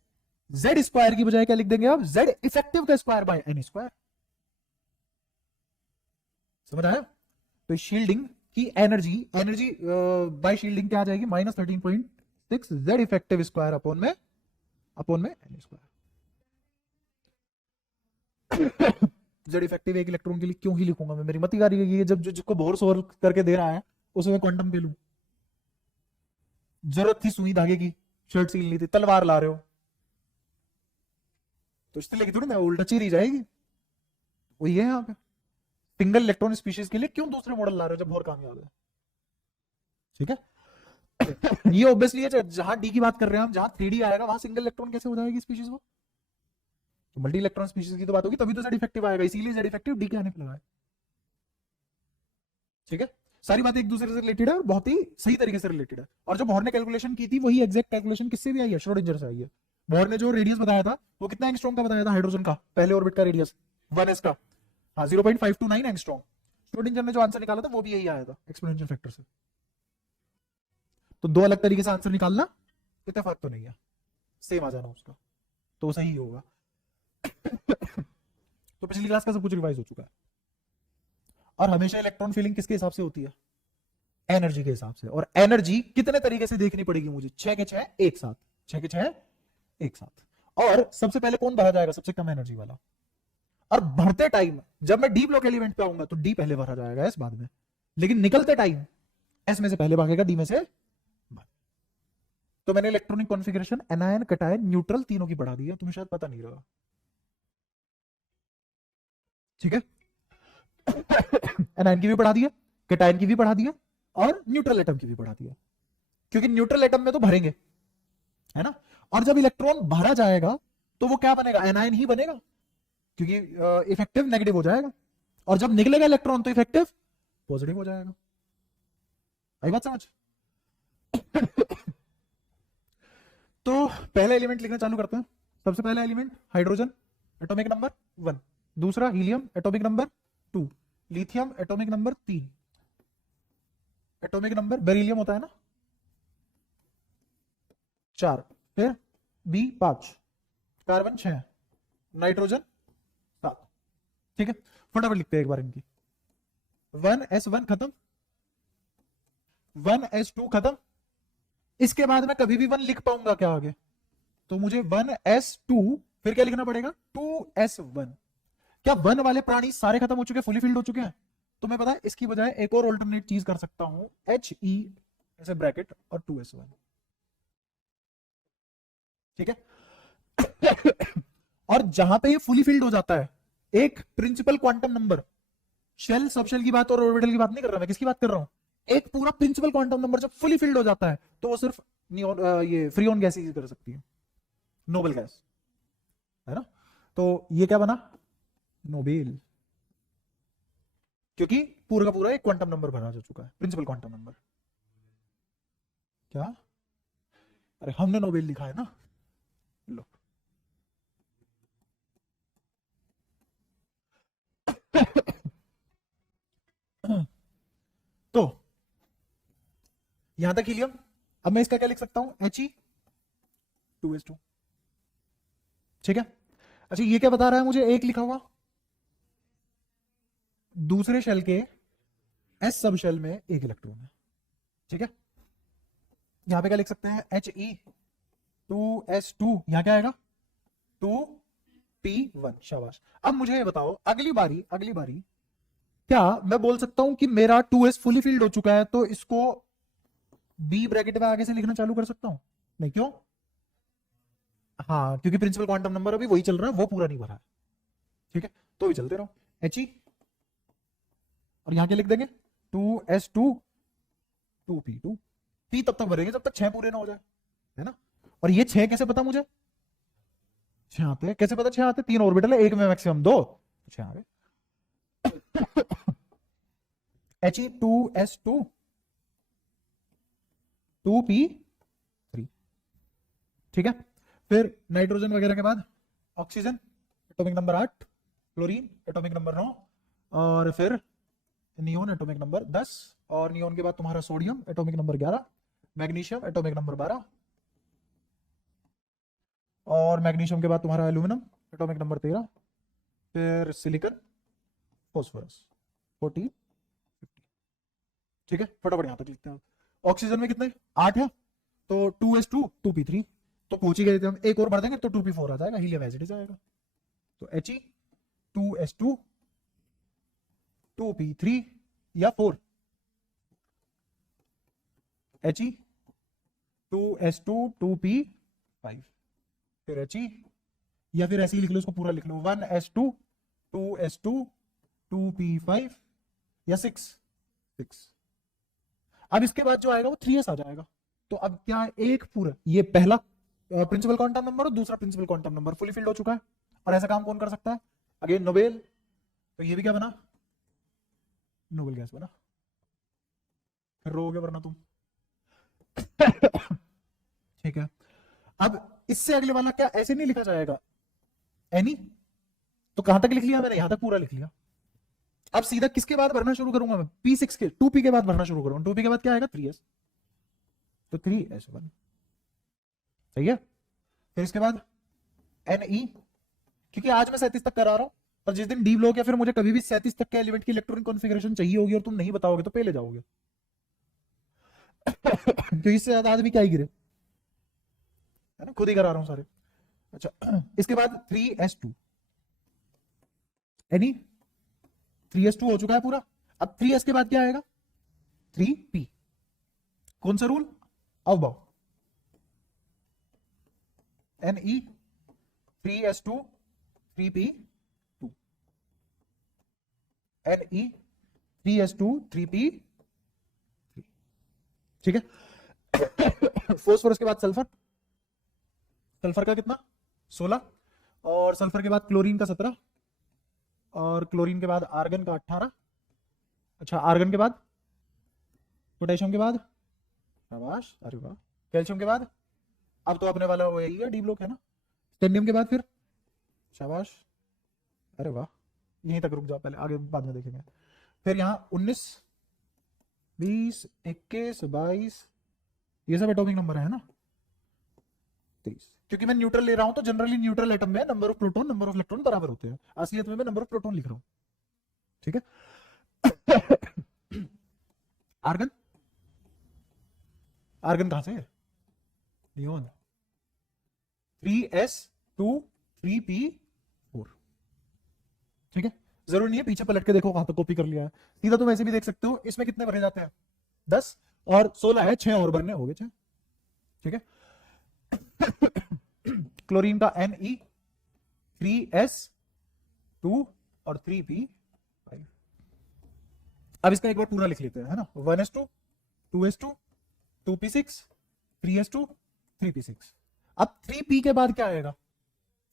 जेड स्क्वायर की बजाय क्या लिख देंगे आप? जेड इफेक्टिव का स्क्वायर बाय एन स्क्वायर। समझ आया? तो शील्डिंग की एनर्जी बाय शील्डिंग क्या आ जाएगी? -13.6 जेड इफेक्टिव स्क्वायर अपॉन में एन स्क्वायर। जेड इफेक्टिव एक इलेक्ट्रॉन के लिए क्यों ही लिखूंगा मैं? मेरी मत ही है जब जिसको बोर सोर करके दे रहा है उसे मैं क्वांटम पे लूं। जरूरत थी सुई धागे की, शर्ट सीलनी थी, तलवार ला रहे हो तो इसलिए लिखी थोड़ी ना, उल्टा चीरी जाएगी। वही है यहाँ पे, सिंगल इलेक्ट्रॉन स्पीशीज के लिए क्यों दूसरे मॉडल ला रहे हो जब और कामयाब है? ठीक है। ये ऑब्वियसली है, जहां डी की बात कर रहे हैं हम, जहां 3D आएगा वहां सिंगल इलेक्ट्रॉन कैसे हो जाएगी स्पीशीज वो? तो मल्टी इलेक्ट्रॉन स्पीशीज की तो बात होगी, तभी तो जेड इफेक्टिव आएगा, इसीलिए जेड इफेक्टिव डी के आने पे लगा है। ठीक है, सारी बातें एक दूसरे से रिलेटेड है और बहुत ही सही तरीके से रिलेटेड है। और जो बोहर ने कैलकुलेशन की थी वही एग्जैक्ट कैलकुलेशन किससे भी आई है? श्रोडिंगर से आई है। बोहर ने जो रेडियस बताया था वो कितना एंगस्ट्रॉम का बताया था? हाइड्रोजन का पहले ऑर्बिट का रेडियस 1s का, हाँ 0.529 एंगस्ट्रॉम। श्रोडिंगर ने जो आंसर निकाला था वो भी यही आया था एक्सपोनेंशियल फैक्टर से। तो दो अलग तरीके से आंसर निकालना इतना फर्क तो नहीं है, सेम आ जाना उसका तो सही होगा। तो पिछली क्लास का सब कुछ रिवाइज हो चुका है। और हमेशा इलेक्ट्रॉन फीलिंग किसके हिसाब से होती है? एनर्जी के हिसाब से। और एनर्जी कितने तरीके से देखनी पड़ेगी मुझे? 6 के 6 एक साथ, 6 के 6 एक साथ। और सबसे पहले कौन भरा जाएगा? सबसे कम एनर्जी वाला। और भरते टाइम जब मैं डी ब्लॉक एलिमेंट पे आऊंगा तो डी पहले भरा जाएगा, एस बाद में। लेकिन निकलते टाइम एस में से पहले भागेगा डी में से बाद। तो मैंने electronic configuration anion, cation, neutral तीनों की पढ़ा दी है, तुम्हें शायद पता नहीं रहा। ठीक है, एनायन की भी पढ़ा दिया, कैटायन की भी पढ़ा दिया और न्यूट्रल एटम की भी पढ़ा दिया। क्योंकि न्यूट्रल एटम में तो भरेंगे, है ना। और जब इलेक्ट्रॉन भरा जाएगा तो वो क्या बनेगा? एनायन ही बनेगा, क्योंकि इफेक्टिव नेगेटिव हो जाएगा। और जब निकलेगा इलेक्ट्रॉन तो इफेक्टिव पॉजिटिव हो जाएगा। आई बात समझ? तो पहले एलिमेंट लिखना चालू करते हैं। सबसे पहला एलिमेंट हाइड्रोजन, एटॉमिक नंबर 1। दूसरा helium, atomic number 2। Lithium, atomic number 3। Atomic number beryllium होता है ना 4। फिर बी 5, कार्बन 6, नाइट्रोजन 7। ठीक है, फटाफट लिखते हैं एक बार इनकी। 1s1 खत्म, 1s2 खत्म। इसके बाद मैं कभी भी 1 लिख पाऊंगा क्या आगे? तो मुझे 1s2 फिर क्या लिखना पड़ेगा? 2s1। क्या 1 वाले प्राणी सारे खत्म हो चुके हैं, फुली फिल्ड हो चुके हैं? तो मैं पता है इसकी बजाय एक और ऑल्टरनेट चीज कर सकता हूं, HE ऐसे ब्रैकेट और 2s1। ठीक है। और जहां पे ये फुली फिल्ड हो जाता है, एक principal quantum number, shell sub shell की बात और ऑर्बिटल की बात नहीं कर रहा मैं, किसकी बात कर रहा हूं? एक पूरा प्रिंसिपल क्वांटम नंबर जब फुली फिल्ड हो जाता है तो वो सिर्फ ये फ्रीऑन गैस ही कर सकती है, नोबेल गैस, है ना। तो ये क्या बना? नोबेल, क्योंकि पूरा का पूरा एक क्वांटम नंबर भरा जा चुका है, प्रिंसिपल क्वांटम नंबर। क्या? अरे हमने नोबेल लिखा है ना, लो। तो यहां तक हीलियम। अब मैं इसका क्या लिख सकता हूं? He2s2। ठीक है। अच्छा ये क्या बता रहा है मुझे? एक लिखा हुआ, दूसरे शेल के एस सब शेल में एक इलेक्ट्रॉन है। ठीक है, यहां पे क्या लिख सकते हैं, He2S2, यहां क्या आएगा 2P1। शाबाश। अब मुझे ये बताओ, अगली बारी क्या मैं बोल सकता हूं कि मेरा 2S फुली फिल्ड हो चुका है तो इसको बी ब्रैकेट में आगे से लिखना चालू कर सकता हूं? नहीं, क्यों? हाँ, क्योंकि प्रिंसिपल क्वांटम नंबर अभी वही चल रहा है, वो पूरा नहीं भरा है। ठीक है, तो भी चलते रहो, He, और यहां क्या लिख देंगे 2S2 2P2। P तब तक भरेंगे जब तक 6 पूरे ना हो जाए, है ना। और ये 6 कैसे पता मुझे, 6 आते हैं, कैसे पता 6 आते हैं, 3 ऑर्बिटल है, एक में मैक्सिमम 2, 6 आ गए। He2S2 2P3। ठीक है, फिर नाइट्रोजन वगैरह के बाद oxygen atomic number 8, chlorine atomic number 9, और फिर नियोन एटॉमिक नंबर 10, और नियोन के बाद तुम्हारा sodium atomic number 11, magnesium atomic number 12, और मैग्नीशियम के बाद तुम्हारा एल्यूमिनियम एटॉमिक नंबर 13, फिर सिलिकॉन, फॉस्फोरस 14, 15। ठीक है, फटाफट यहां तक लिखते हैं। ऑक्सीजन में कितने 8 है, तो 2S2 2P3, तो पहुंच ही गए थे हम, एक और बढ़ देंगे तो 2P4 आ जाएगा, हीलियम एज इट इज आएगा। तो He2S2 2P3 या 4, He2S2 2P5, फिर He, या फिर ऐसे ही लिख लो, इसको पूरा लिख लो 1S2 2S2 2P5 या 6। अब इसके बाद जो आएगा वो 3S आ जाएगा। तो अब क्या है, एक पूरा, ये पहला प्रिंसिपल क्वांटम नंबर और दूसरा principal quantum number fully filled हो चुका है। और ऐसा काम कौन कर सकता है, अगेन नोबेल। तो ये भी क्या बना, नोबेल गैस बना। फिर रोगे वरना तुम। ठीक है, अब इससे अगले वाला क्या ऐसे नहीं लिखा जाएगा, एनी। तो कहां तक लिख लिया मैंने, यहां तक पूरा लिख लिया। अब सीधा किसके बाद भरना शुरू करूंगा मैं, P6 के 2P के बाद भरना शुरू करूंगा। 2P के बाद क्या आएगा 3S, तो 3S1। सही है, फिर इसके बाद Ne, क्योंकि आज मैं 37 तक करा रहा हूं, और जिस दिन डी ब्लॉक या फिर मुझे कभी भी 37 तक के एलिमेंट की इलेक्ट्रॉनिक कॉन्फ़िगरेशन चाहिए होगी और तुम नहीं बताओगे तो पहले जाओगे। तो इससे ज्यादा आदमी क्या ही गिरे, है ना, खुद ही करा रहा हूं सारे। अच्छा, इसके बाद 3S2, एनी 3S2 हो चुका है पूरा। अब 3S के बाद क्या आएगा 3P। कौन सा rule, अवबाव, Ne 3S2 3P2, Ne 3S2 3P3। ठीक है, फोस्फोरस के बाद सल्फर, सल्फर का कितना 16, और सल्फर के बाद क्लोरीन का 17, और क्लोरीन के बाद आर्गन का 18। अच्छा, आर्गन के बाद पोटेशियम के बाद, शाबाश, अरे वाह, कैल्शियम के बाद, अब तो अपने वाला वो यही है, डी ब्लॉक है ना। स्टेनियम के बाद फिर, शाबाश, अरे वाह, यहीं तक रुक जाओ पहले, आगे बाद में देखेंगे। फिर यहाँ 19 20 21 22, ये सब एटॉमिक नंबर है ना, 23। क्योंकि मैं न्यूट्रल ले रहा हूं तो जनरली न्यूट्रल एटम में number of proton number of electron बराबर होते हैं, असलियत में मैं नंबर ऑफ प्रोटॉन लिख रहा हूं। ठीक है, आर्गन, आर्गन कहां से है, नियोन, 3S2 3P4। ठीक है, जरूरी नहीं है पीछे पलट के देखो कहां तक कॉपी कर लिया है, सीधा तुम ऐसे भी देख सकते हो। इसमें कितने भरे जाते हैं 10, और 16 है, 6 और भरने हो गए 6। ठीक है, क्लोरीन का Ne 3S2 और 3P5। अब इसका एक बार पूरा लिख लेते हैं, है ना, 1S2 2S2 2P6 3S2 3P6। अब 3P के बाद क्या आएगा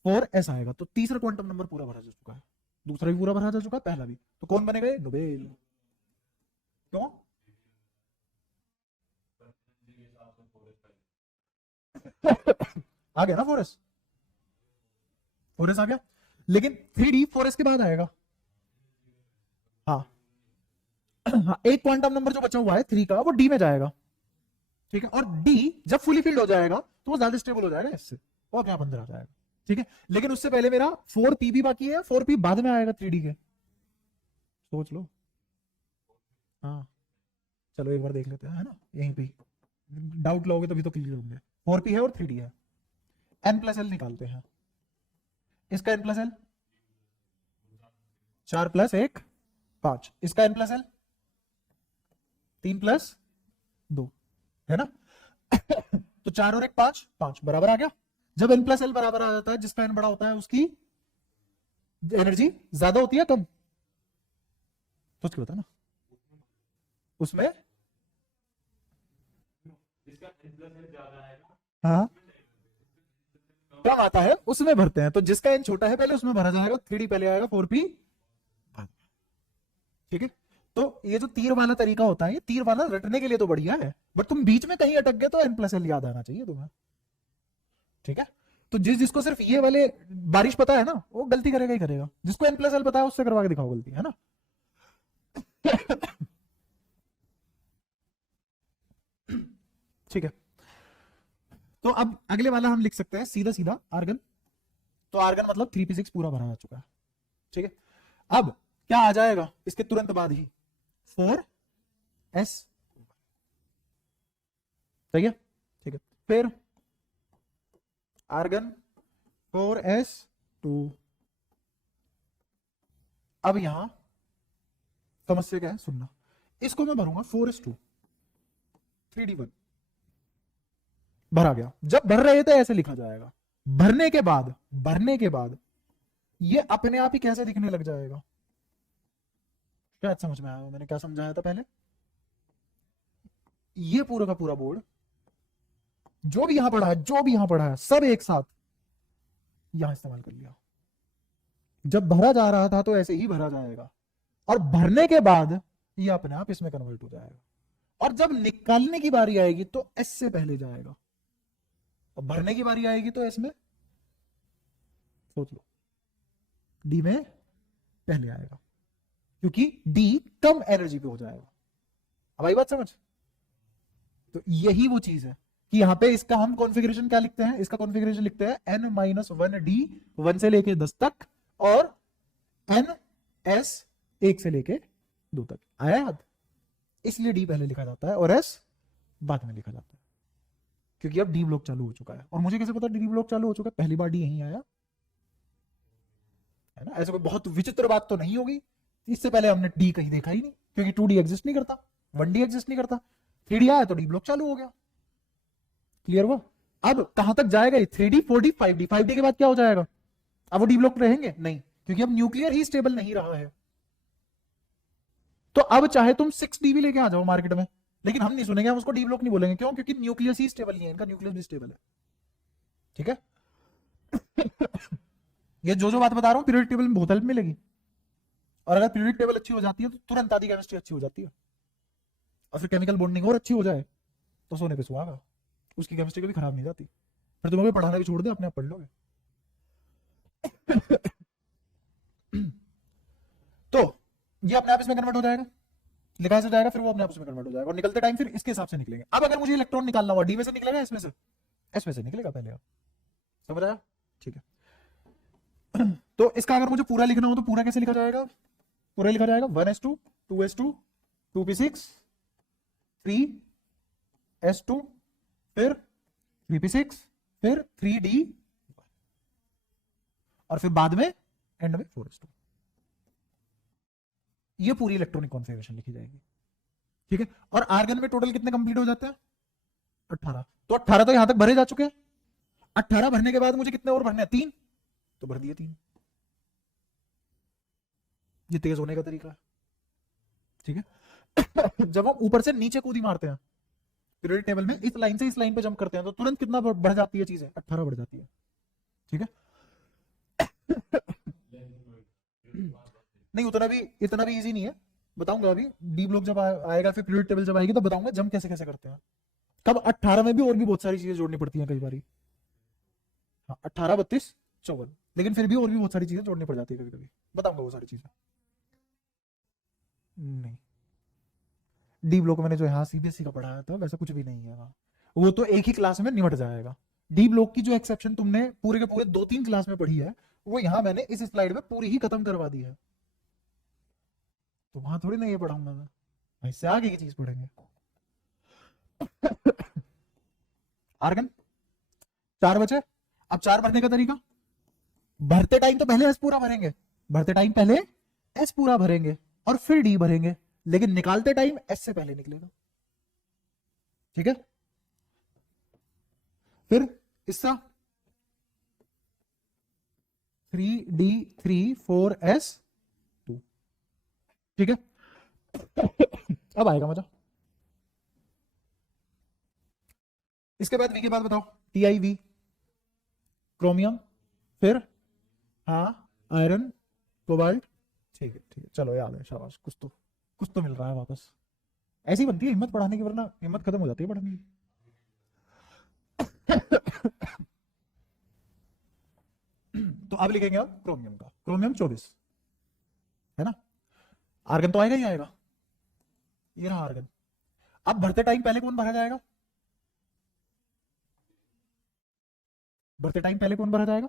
4S आएगा। तो तीसरा क्वांटम नंबर पूरा भरा जा चुका है, दूसरा भी पूरा भरा जा चुका है, पहला भी। तो कौन बनेगा ये, नोबेल। क्यों, आ गया ना 4S, 4S आ गया, लेकिन 3D 4S के बाद आएगा। हाँ, हाँ, एक क्वांटम नंबर जो बचा हुआ है 3 का, वो D में जाएगा। ठीक है, और D जब फुली फिल्ड हो जाएगा तो वो ज्यादा स्टेबल हो जाएगा इससे, और क्या अंदर आ जाएगा। ठीक है, लेकिन उससे पहले मेरा 4P भी बाकी है, 4P बाद में आएगा 3D के, सोच लो। हाँ, चलो एक बार देख लेते हैं, है ना, यहीं पे डाउट लोगे तभी तो क्लियर होंगे। 4p है और 3d है, n प्लस एल निकालते हैं। इसका n प्लस एल 4 प्लस 1 5, इसका n प्लस एल 3 प्लस 2, है ना। तो 4 और 1 5, 5 बराबर आ गया। जब n प्लस एल बराबर आ जाता है, जिसका n बड़ा होता है उसकी एनर्जी ज्यादा होती है कम, सोच के बता ना। उसमें हाँ कम आता है, उसमें भरते हैं। तो जिसका n छोटा है पहले उसमें भरा जाएगा, 3d पहले आएगा, 4p। ठीक है, तो ये जो तीर वाला तरीका होता है, ये तीर वाला रटने के लिए तो बढ़िया है, बट तुम बीच में कहीं अटक गए तो n प्लस एल याद आना चाहिए तुम्हें। ठीक है, तो जिसको सिर्फ ये वाले बारिश पता है ना, वो गलती करेगा ही करेगा। जिसको n प्लस एल पता है उससे करवा के दिखाओ गलती, है ना। ठीक है, तो अब अगले वाला हम लिख सकते हैं सीधा सीधा आर्गन। तो आर्गन मतलब 3p6 पूरा भरा जा चुका है। ठीक है, अब क्या आ जाएगा इसके तुरंत बाद ही 4s। सही है, ठीक है, फिर आर्गन 4s2। अब यहां समस्या क्या है सुनना, इसको मैं भरूंगा 4s2 3d1 भरा गया। जब भर रहे थे ऐसे लिखा जाएगा, भरने के बाद ये अपने आप ही कैसे दिखने लग जाएगा। क्या समझ में आया मैंने क्या समझाया था पहले। ये पूरा का पूरा बोर्ड जो भी यहां पड़ा है सब एक साथ यहां इस्तेमाल कर लिया। जब भरा जा रहा था तो ऐसे ही भरा जाएगा, और भरने के बाद ये अपने आप इसमें कन्वर्ट हो जाएगा। और जब निकालने की बारी आएगी तो एस से पहले जाएगा, और भरने की बारी आएगी तो एस में, सोच लो, डी में पहले आएगा, क्योंकि डी कम एनर्जी पे हो जाएगा। अब आई बात समझ। तो यही वो चीज है कि यहां पे इसका हम कॉन्फ़िगरेशन क्या लिखते हैं, इसका कॉन्फ़िगरेशन लिखते हैं n-1d 1 से लेके 10 तक, और ns 1 से लेके 2 तक। आया याद। इसलिए डी पहले लिखा जाता है और एस बाद में लिखा जाता है, क्योंकि अब डी ब्लॉक चालू हो चुका है। और मुझे कैसे पता डी ब्लॉक चालू हो चुका है, पहली बार डी यहीं आया है ना। ऐसे कोई बहुत विचित्र बात तो नहीं होगी, इससे पहले हमने डी कहीं देखा ही नहीं, क्योंकि 2d एग्जिस्ट नहीं करता, 1d एग्जिस्ट नहीं करता, 3d आया तो डी ब्लॉक चालू हो गया। क्लियर हुआ। अब कहां तक जाएगा ये, 3d 4d 5d, 5d के बाद क्या हो जाएगा, अब वो डी ब्लॉक रहेंगे नहीं, क्योंकि अब न्यूक्लियर ही स्टेबल नहीं रहा है। तो अब चाहे तुम 6d भी लेके आ जाओ मार्केट में, लेकिन हम नहीं सुनेंगे, हम उसको डी ब्लॉक नहीं बोलेंगे। क्यों, क्योंकि न्यूक्लियस ही स्टेबल नहीं है, इनका न्यूक्लियस भी स्टेबल है। ठीक है। ये जो बात बता रहा हूं पीरियोडिक टेबल में बहुत हेल्प मिलेगी, और अगर पीरियोडिक टेबल अच्छी हो जाती है तो तुरंत आधी केमिस्ट्री अच्छी हो जाती है, और फिर केमिकल बॉन्डिंग और अच्छी हो जाए तो सोने पे सुहागा, उसकी केमिस्ट्री कभी खराब नहीं जाती। फिर तुम्हें पढ़ाना भी छोड़ दे, अपने आप पढ़ लोगे। तो ये अपने आप इसमें कन्वर्ट हो जाएगा, लिखा से जाएगा, फिर वो अपने आप उसमें कन्वर्ट हो जाएगा, और निकलते टाइम फिर इसके हिसाब से निकलेंगे। अब अगर मुझे इलेक्ट्रॉन निकालना हुआ, डी में से निकलेगा, इसमें से, एस में से निकलेगा पहले। आप समझ आया। ठीक है। तो इसका अगर मुझे पूरा लिखना हो तो पूरा कैसे लिखा जाएगा, पूरा लिखा जाएगा 1s2 2s2 2p6 3s2 फिर 3p6 फिर 3d, और फिर बाद में एंड में 4s2। ये पूरी इलेक्ट्रॉनिक कॉन्फ़िगरेशन लिखी जाएगी। ठीक है। और आर्गन में टोटल कितने कंप्लीट हो जाते हैं, 18। तो 18 तो यहां तक भरे जा चुके हैं। 18 भरने के बाद मुझे कितने और भरने हैं, 3, तो भर दिए 3। ये तेज होने का तरीका है। ठीक है। जब हम ऊपर से नीचे कूदी मारते हैं पीरियोडिक टेबल में, इस लाइन से इस लाइन पे जंप करते हैं, तो तुरंत कितना बढ़ जाती है चीजें, 18 बढ़ जाती है। ठीक है। नहीं इतना भी इजी नहीं है, बताऊंगा अभी। डी ब्लॉक जब आएगा, फिर पीरियोडिक टेबल जब आएगी तो बताऊंगा जंप कैसे कैसे करते हैं। कब 18 में भी और भी बहुत सारी चीजें जोड़नी पड़ती हैं कई बारी। हाँ 18 32 54, लेकिन फिर भी और भी बहुत सारी चीजें जोड़नी पड़ जाती है कभी कभी, बताऊंगा वो सारी चीजें। नहीं, डी ब्लॉक मैंने जो यहाँ सीबीएसई का पढ़ाया था वैसा कुछ भी नहीं है वहाँ, वो तो एक ही क्लास में निपट जाएगा। डी ब्लॉक की जो एक्सेप्शन तुमने पूरे के पूरे 2-3 क्लास में पढ़ी है, वो यहाँ मैंने इस स्लाइड में पूरी ही खत्म करवा दी है। तो वहां थोड़ी ना ये पढ़ाऊंगा मैं, इससे आगे की चीज पढ़ेंगे। आर्गन 4 बचे। अब 4 भरने का तरीका, भरते टाइम तो पहले एस पूरा भरेंगे, भरते टाइम पहले एस पूरा भरेंगे और फिर डी भरेंगे, लेकिन निकालते टाइम एस से पहले निकलेगा। ठीक है, फिर इसका 3D3 4S2। ठीक है, अब आएगा मजा। इसके बाद वी के बाद बताओ, TiV क्रोमियम, फिर हाँ आयरन कोबाल्ट। ठीक है ठीक है, चलो याद है, शाबाश, कुछ तो मिल रहा है वापस। ऐसी बनती है हिम्मत पढ़ाने की, वरना हिम्मत खत्म हो जाती है पढ़ने की। तो अब लिखेंगे आप क्रोमियम का, क्रोमियम 24 है ना। आर्गन तो आएगा ही आएगा, ये रहा आर्गन। अब भरते टाइम पहले कौन भरा जाएगा, भरते टाइम पहले कौन भरा जाएगा,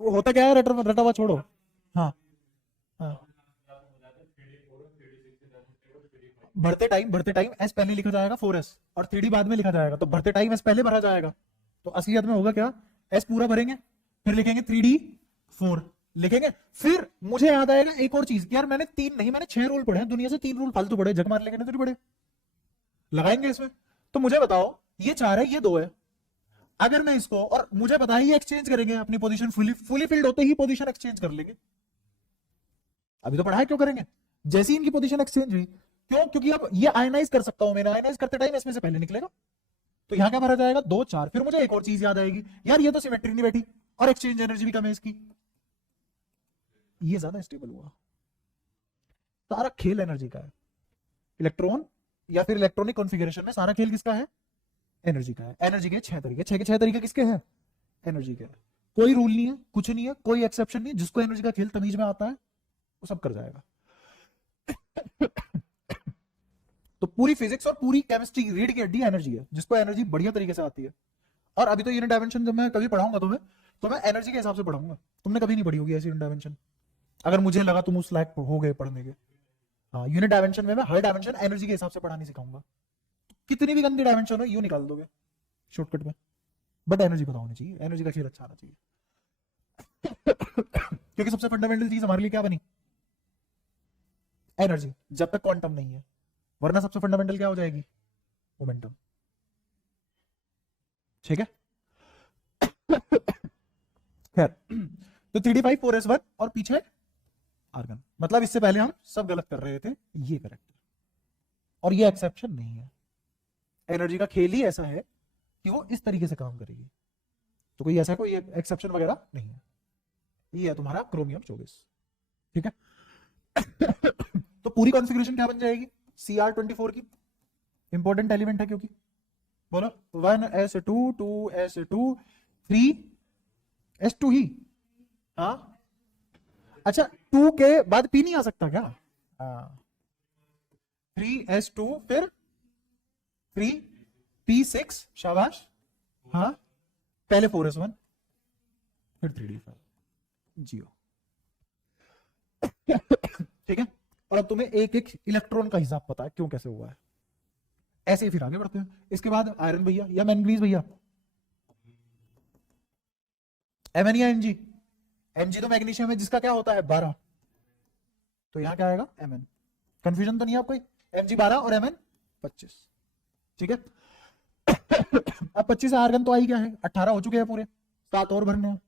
वो होता क्या है, रटा हुआ छोड़ो। हाँ हाँ, भरते टाइम एस पहले लिखा जाएगा 4S, और 3D बाद में लिखा जाएगा, तो भरते टाइम एस पहले भरा जाएगा। तो असलियत में होगा क्या, एस पूरा भरेंगे, फिर लिखेंगे 3D4 लिखेंगे। फिर मुझे याद आएगा एक और चीज, यार मैंने 3 नहीं, मैंने 6 रूल पढ़े हैं दुनिया से, 3 रूल फालतू पढ़े, जग मार लेंगे तो पढ़े लगाएंगे इसमें। तो मुझे बताओ, ये 4 है, ये 2 है, अगर मैं इसको, और मुझे पता है ये एक्सचेंज करेंगे अपनी पोजीशन, फुली फिल्ड होते ही पोजीशन एक्सचेंज कर लेंगे। अभी तो पढ़ाई क्यों करेंगे, जैसी इनकी पोजीशन एक्सचेंज हुई, क्यों, क्योंकि अब ये आयनाइज कर सकता हूं, मैंने आयनाइज करते टाइम इसमें से पहले निकलेगा, तो यहां क्या भरा जाएगा 2 4। फिर मुझे एक और चीज याद आएगी, यार ये तो सिमेट्री नहीं बैठी, और एक्सचेंज एनर्जी भी कम है इसकी, ये ज्यादा स्टेबल हुआ। सारा खेल एनर्जी का है, इलेक्ट्रॉन या फिर इलेक्ट्रॉनिक कॉन्फ़िगरेशन में सारा खेल किसका है, एनर्जी का है। एनर्जी के 6 तरीके, 6 के 6 तरीके किसके हैं, एनर्जी के। कोई रूल नहीं है, कुछ नहीं है, कोई एक्सेप्शन नहीं, जिसको एनर्जी का खेल तमीज में आता है वो सब कर जाएगा। तो पूरी फिजिक्स और पूरी केमिस्ट्री रीड की हड्डी एनर्जी है, जिसको एनर्जी बढ़िया तरीके से आती है। और अभी तो यूनिट डायमेंशन जब मैं कभी पढ़ाऊंगा तुम्हें, तो मैं एनर्जी के हिसाब से पढ़ाऊंगा, तुमने कभी नहीं पढ़ी होगी ऐसी यूनिट डायमेंशन, अगर मुझे लगा तुम उस लायक हो गए पढ़ने के। हाँ, यूनिट डायमेंशन में मैं हर डायमेंशन एनर्जी के हिसाब से पढ़ाने सिखाऊंगा, कितनी भी गंदी डायमेंशन हो यूं निकाल दोगे शॉर्टकट में, बट एनर्जी पता होनी चाहिए, एनर्जी का खेल अच्छा आना चाहिए। क्योंकि सबसे फंडामेंटल चीज हमारे लिए क्या बनी, एनर्जी, जब तक क्वांटम नहीं है, वरना सबसे फंडामेंटल क्या हो जाएगी, मोमेंटम। ठीक है, खैर, तो 3D5 4S1 और पीछे आर्गन, मतलब इससे पहले हम सब गलत कर रहे थे, ये करेक्ट है, और ये एक्सेप्शन नहीं है। एनर्जी का खेल ही ऐसा है कि वो इस तरीके से काम करेगी, तो कोई ऐसा कोई एक्सेप्शन वगैरह नहीं है। ये है तुम्हारा क्रोमियम 24। ठीक है, तो पूरी कॉन्फ़िगरेशन क्या बन जाएगी, Cr24 की, इंपॉर्टेंट एलिमेंट है क्योंकि, बोलो 1s2 2s2 3s2 ही, हाँ अच्छा 2 के बाद P नहीं आ सकता क्या, हाँ 3s2 फिर 3p6, शाबाश, हाँ पहले 4s1 फिर 3d5 जियो। ठीक है, और अब तुम्हें एक एक इलेक्ट्रॉन का हिसाब पता है क्यों कैसे हुआ है, ऐसे ही फिर आगे बढ़ते हैं। इसके बाद आयरन भैया या मैंगनीज भैया, Mn या Mg, Mg तो मैग्नीशियम है जिसका क्या होता है 12, तो यहां क्या आएगा Mn, कंफ्यूजन तो नहीं है आपको, Mg 12 और Mn 25। ठीक है, अब 25 आर्गन तो आई क्या है, 18 हो चुके हैं पूरे, 7 और भरने हैं।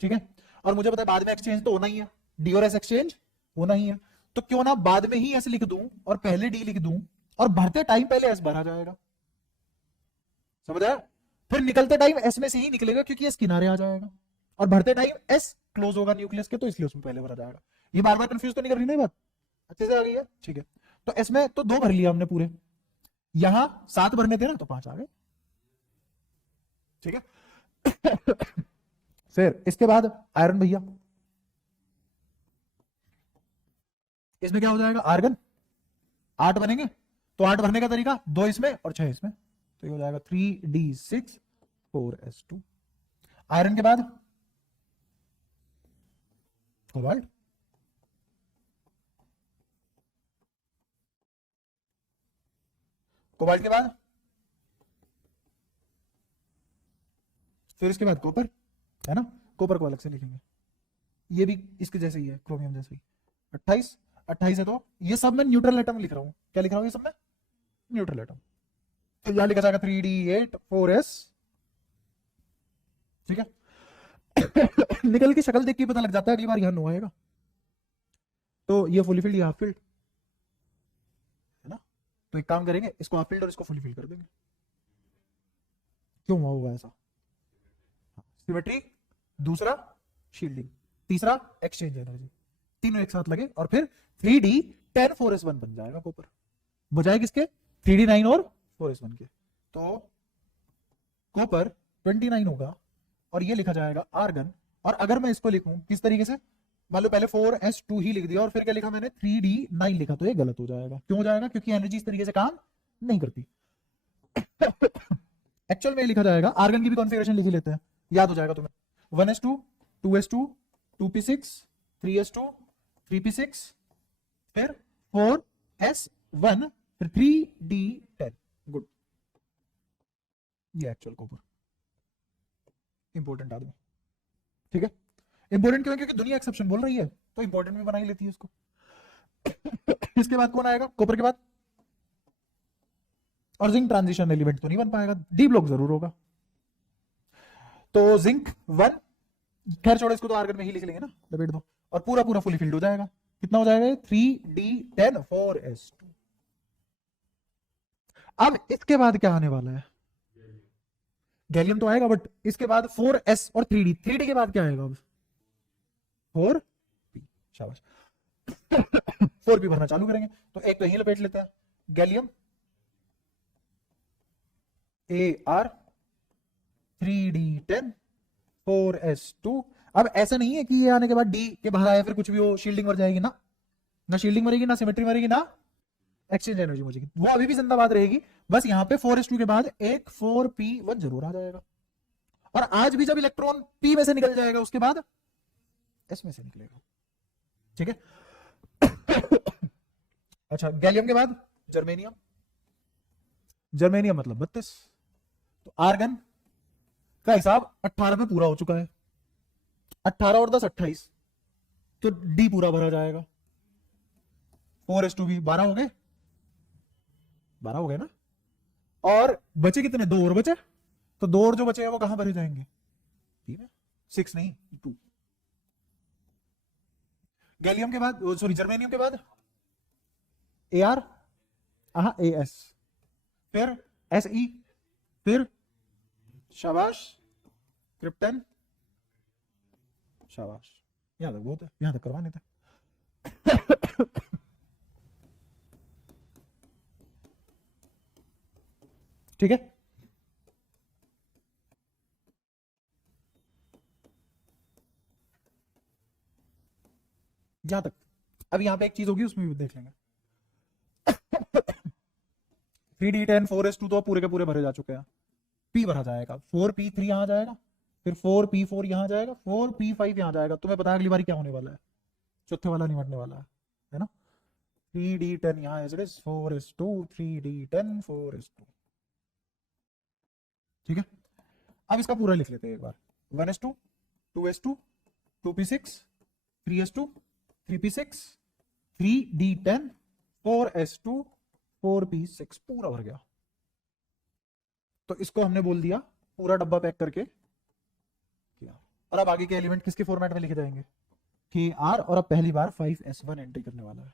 ठीक है, और मुझे पता है बाद में एक्सचेंज तो होना ही है, डी और एस एक्सचेंज होना ही है, तो क्यों ना बाद में ही एस लिख दूं और पहले डी लिख दूं, और भरते टाइम पहले एस भरा जाएगा, समझ आया, फिर निकलते टाइम एस में से ही निकलेगा क्योंकि एस किनारे आ जाएगा, और भरते टाइम एस क्लोज होगा न्यूक्लियस के, तो इसलिए उसमें पहले भरा जाएगा। ये बार बार कंफ्यूज तो नहीं कर रही ना बात, अच्छे से आ गई है। ठीक है, तो एस में तो 2 भर लिया हमने पूरे, यहां 7 भरने थे ना, तो 5 आ गए। ठीक है, फिर इसके बाद आयरन भैया, इसमें क्या हो जाएगा, आर्गन 8 बनेंगे, तो 8 भरने का तरीका 2 इसमें और 6 इसमें, तो ये हो जाएगा 3d6 4s2। आयरन के बाद कोबाल्ट, कोबाल्ट के बाद, फिर इसके बाद कॉपर, है ना, कॉपर को अलग से लिखेंगे, ये भी इसके जैसे ही है, क्रोमियम जैसे ही। 28 28 है, तो ये सब मैं न्यूट्रल एटम लिख रहा हूँ, क्या लिख रहा हूँ ये सब मैं, न्यूट्रल एटम। तो यहां लिखा जाएगा 3d8 4s, ठीक है। निकल की शक्ल देख के पता लग जाता है अगली बार यहाँ नो आएगा। तो ये फुली फिल्ड, ये हाफ फिल्ड है ना। तो एक काम करेंगे, इसको हाफ फिल्ड और इसको फुली फिल्ड कर देंगे। क्यों हुआ होगा ऐसा, सिमेट्री, दूसरा शील्डिंग, तीसरा एक्सचेंज एनर्जी, तीनों एक साथ लगे और फिर 3d10 4s1 बन जाएगा कॉपर, बजाय किसके 3d9 और 4s1 के। तो कॉपर 29 होगा और ये लिखा जाएगा आर्गन। और अगर मैं इसको लिखूं किस तरीके से, मान लो पहले 4s2 ही लिख दिया और फिर क्या लिखा मैंने 3d9 लिखा, तो ये गलत हो जाएगा। क्यों हो जाएगा, क्योंकि एनर्जी इस तरीके से काम नहीं करती। एक्चुअल में लिखा जाएगा, आर्गन की भी कॉन्फ़िगरेशन लिख लेते हैं, याद हो जाएगा तुम्हें। 1s2 2s2 2p6 3s2 3p6 फिर 4s1 फिर 3d10। गुड, ये एक्चुअल कॉपर, इंपॉर्टेंट आदमी, ठीक है। इंपॉर्टेंट क्यों है, क्योंकि दुनिया एक्सेप्शन बोल रही है तो इंपॉर्टेंट भी बना ही लेती है उसको। इसके बाद कौन आएगा कॉपर के बाद, और जिंक ट्रांजिशन एलिमेंट तो नहीं बन पाएगा, डी ब्लॉक जरूर होगा। तो जिंक 1, खैर छोड़ो इसको, तो आर्गन में ही लिख लेंगे ना, लपेट दो और पूरा पूरा फुली फिल्ड हो जाएगा। कितना हो जाएगा 3d10 4s2। अब इसके बाद क्या आने वाला है, गैलियम तो आएगा, बट इसके बाद 4s और 3d, 3d के बाद क्या आएगा अब 4p, शाबाश। 4p भरना चालू करेंगे, तो एक तो यही लपेट लेते हैं, गैलियम Ar 3d10 4s2। अब ऐसा नहीं है कि ये आने के बाद डी के बाहर आया फिर कुछ भी हो, शील्डिंग मर जाएगी ना, ना शील्डिंग मरेगी, ना सिमेट्री मरेगी, ना एक्सचेंज एनर्जी मरेगी, वो अभी भी जिंदाबाद रहेगी। बस यहाँ पे 4s2 के बाद एक 4p1 जरूर आ जाएगा। और आज भी जब इलेक्ट्रॉन p में से निकल जाएगा उसके बाद s में से निकलेगा, ठीक है। अच्छा, गैलियम के बाद जर्मेनियम, जर्मेनियम मतलब 32। तो आर्गन का हिसाब 18 में पूरा हो चुका है, 18 और 10 28, तो डी पूरा भरा जाएगा। 4s2 भी 12 हो गए, 12 हो गए ना। और बचे कितने, 2 और बचे, तो 2 और जो बचे हैं वो कहां भरे जाएंगे, ठीक है 6 नहीं 2। गैलियम के बाद, सॉरी जर्मेनियम के बाद Ar, As, फिर Se, फिर शाबाश क्रिप्टन, शाबाश, यहां तक बहुत है, यहां तक करवाने थे। ठीक है, यहां तक। अब यहां पे एक चीज होगी उसमें भी देख लेंगे। 3d10 4s2 तो पूरे के पूरे भरे जा चुके हैं, p भरा जाएगा, 4p3 यहां जाएगा, फिर 4p4 यहां जाएगा, 4p5 यहां जाएगा। तुम्हें पता है अगली बार क्या होने वाला है, चौथे वाला नहीं बढ़ने वाला है ना। 3d10 यहां as it is, 4s2 3d10 4s2, ठीक है। अब इसका पूरा लिख लेते हैं एक बार, 1s2 2s2 2p6 3s2 3p6 3d10 4s2 4p6, पूरा भर गया। तो इसको हमने बोल दिया पूरा डब्बा पैक करके किया। और अब आगे के एलिमेंट किसके फॉर्मेट में लिखे जाएंगे, Kr, और अब पहली बार 5s1 एंट्री करने वाला है।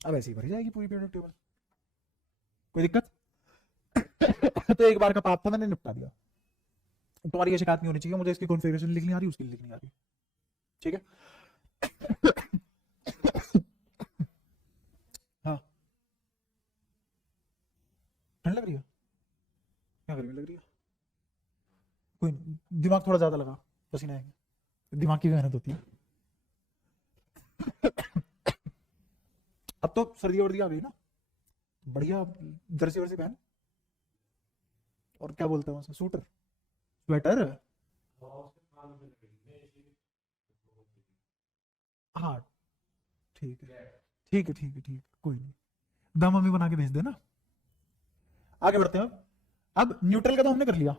अब ऐसे ही भरी जाएगी पूरी पीरियोडिक टेबल, कोई दिक्कत। तो एक बार का पाप था, मैंने निपटा दिया। तुम्हारी ये शिकायत नहीं होनी चाहिए, मुझे इसकी कॉन्फ़िगरेशन लिखनी आ रही, उसकी लिखनी आ रही, ठीक है। हाँ, ठंड लग रही है, क्या गर्मी लग रही है, कोई दिमाग थोड़ा ज्यादा लगा, पसीना आएंगे, दिमाग की भी मेहनत होती है। अब तो सर्दी वर्दी आ गई ना, बढ़िया जर्सी वर्सी पहन, और क्या बोलते हैं उसे, सूटर स्वेटर, हाँ ठीक है ठीक है ठीक है ठीक है, कोई नहीं, दम मम्मी बना के भेज देना। आगे बढ़ते हैं। अब न्यूट्रल का तो हमने कर लिया,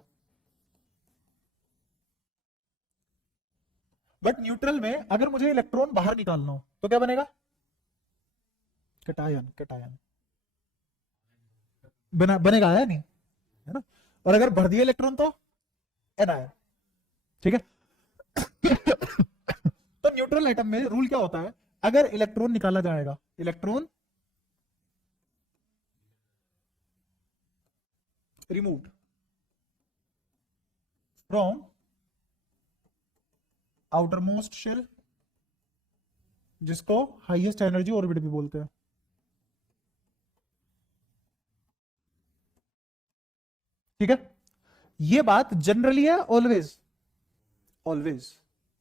बट न्यूट्रल में अगर मुझे इलेक्ट्रॉन बाहर निकालना हो तो क्या बनेगा? कैटायन। कैटायन बनेगा या नहीं, है ना? और अगर भर दिया इलेक्ट्रॉन तो एनायन। ठीक है। तो न्यूट्रल एटम में रूल क्या होता है? अगर इलेक्ट्रॉन निकाला जाएगा, electron removed from outermost shell, जिसको हाईएस्ट एनर्जी ऑर्बिट भी बोलते हैं। ठीक है। ये बात जनरली है, ऑलवेज ऑलवेज।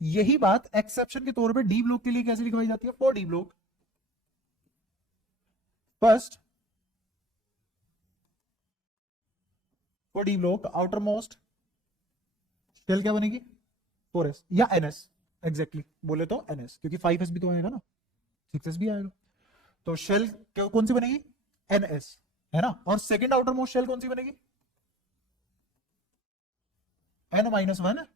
यही बात एक्सेप्शन के तौर पे डी ब्लॉक के लिए कैसे लिखवाई जाती है? For D block first, for D block outermost shell क्या बनेगी? 4s या ns, एग्जैक्टली बोले तो ns, क्योंकि 5s भी तो आएगा ना, 6s भी आएगा। तो शेल कौन सी बनेगी? ns, है ना? और सेकंड आउटर मोस्ट शेल कौन सी बनेगी? n-1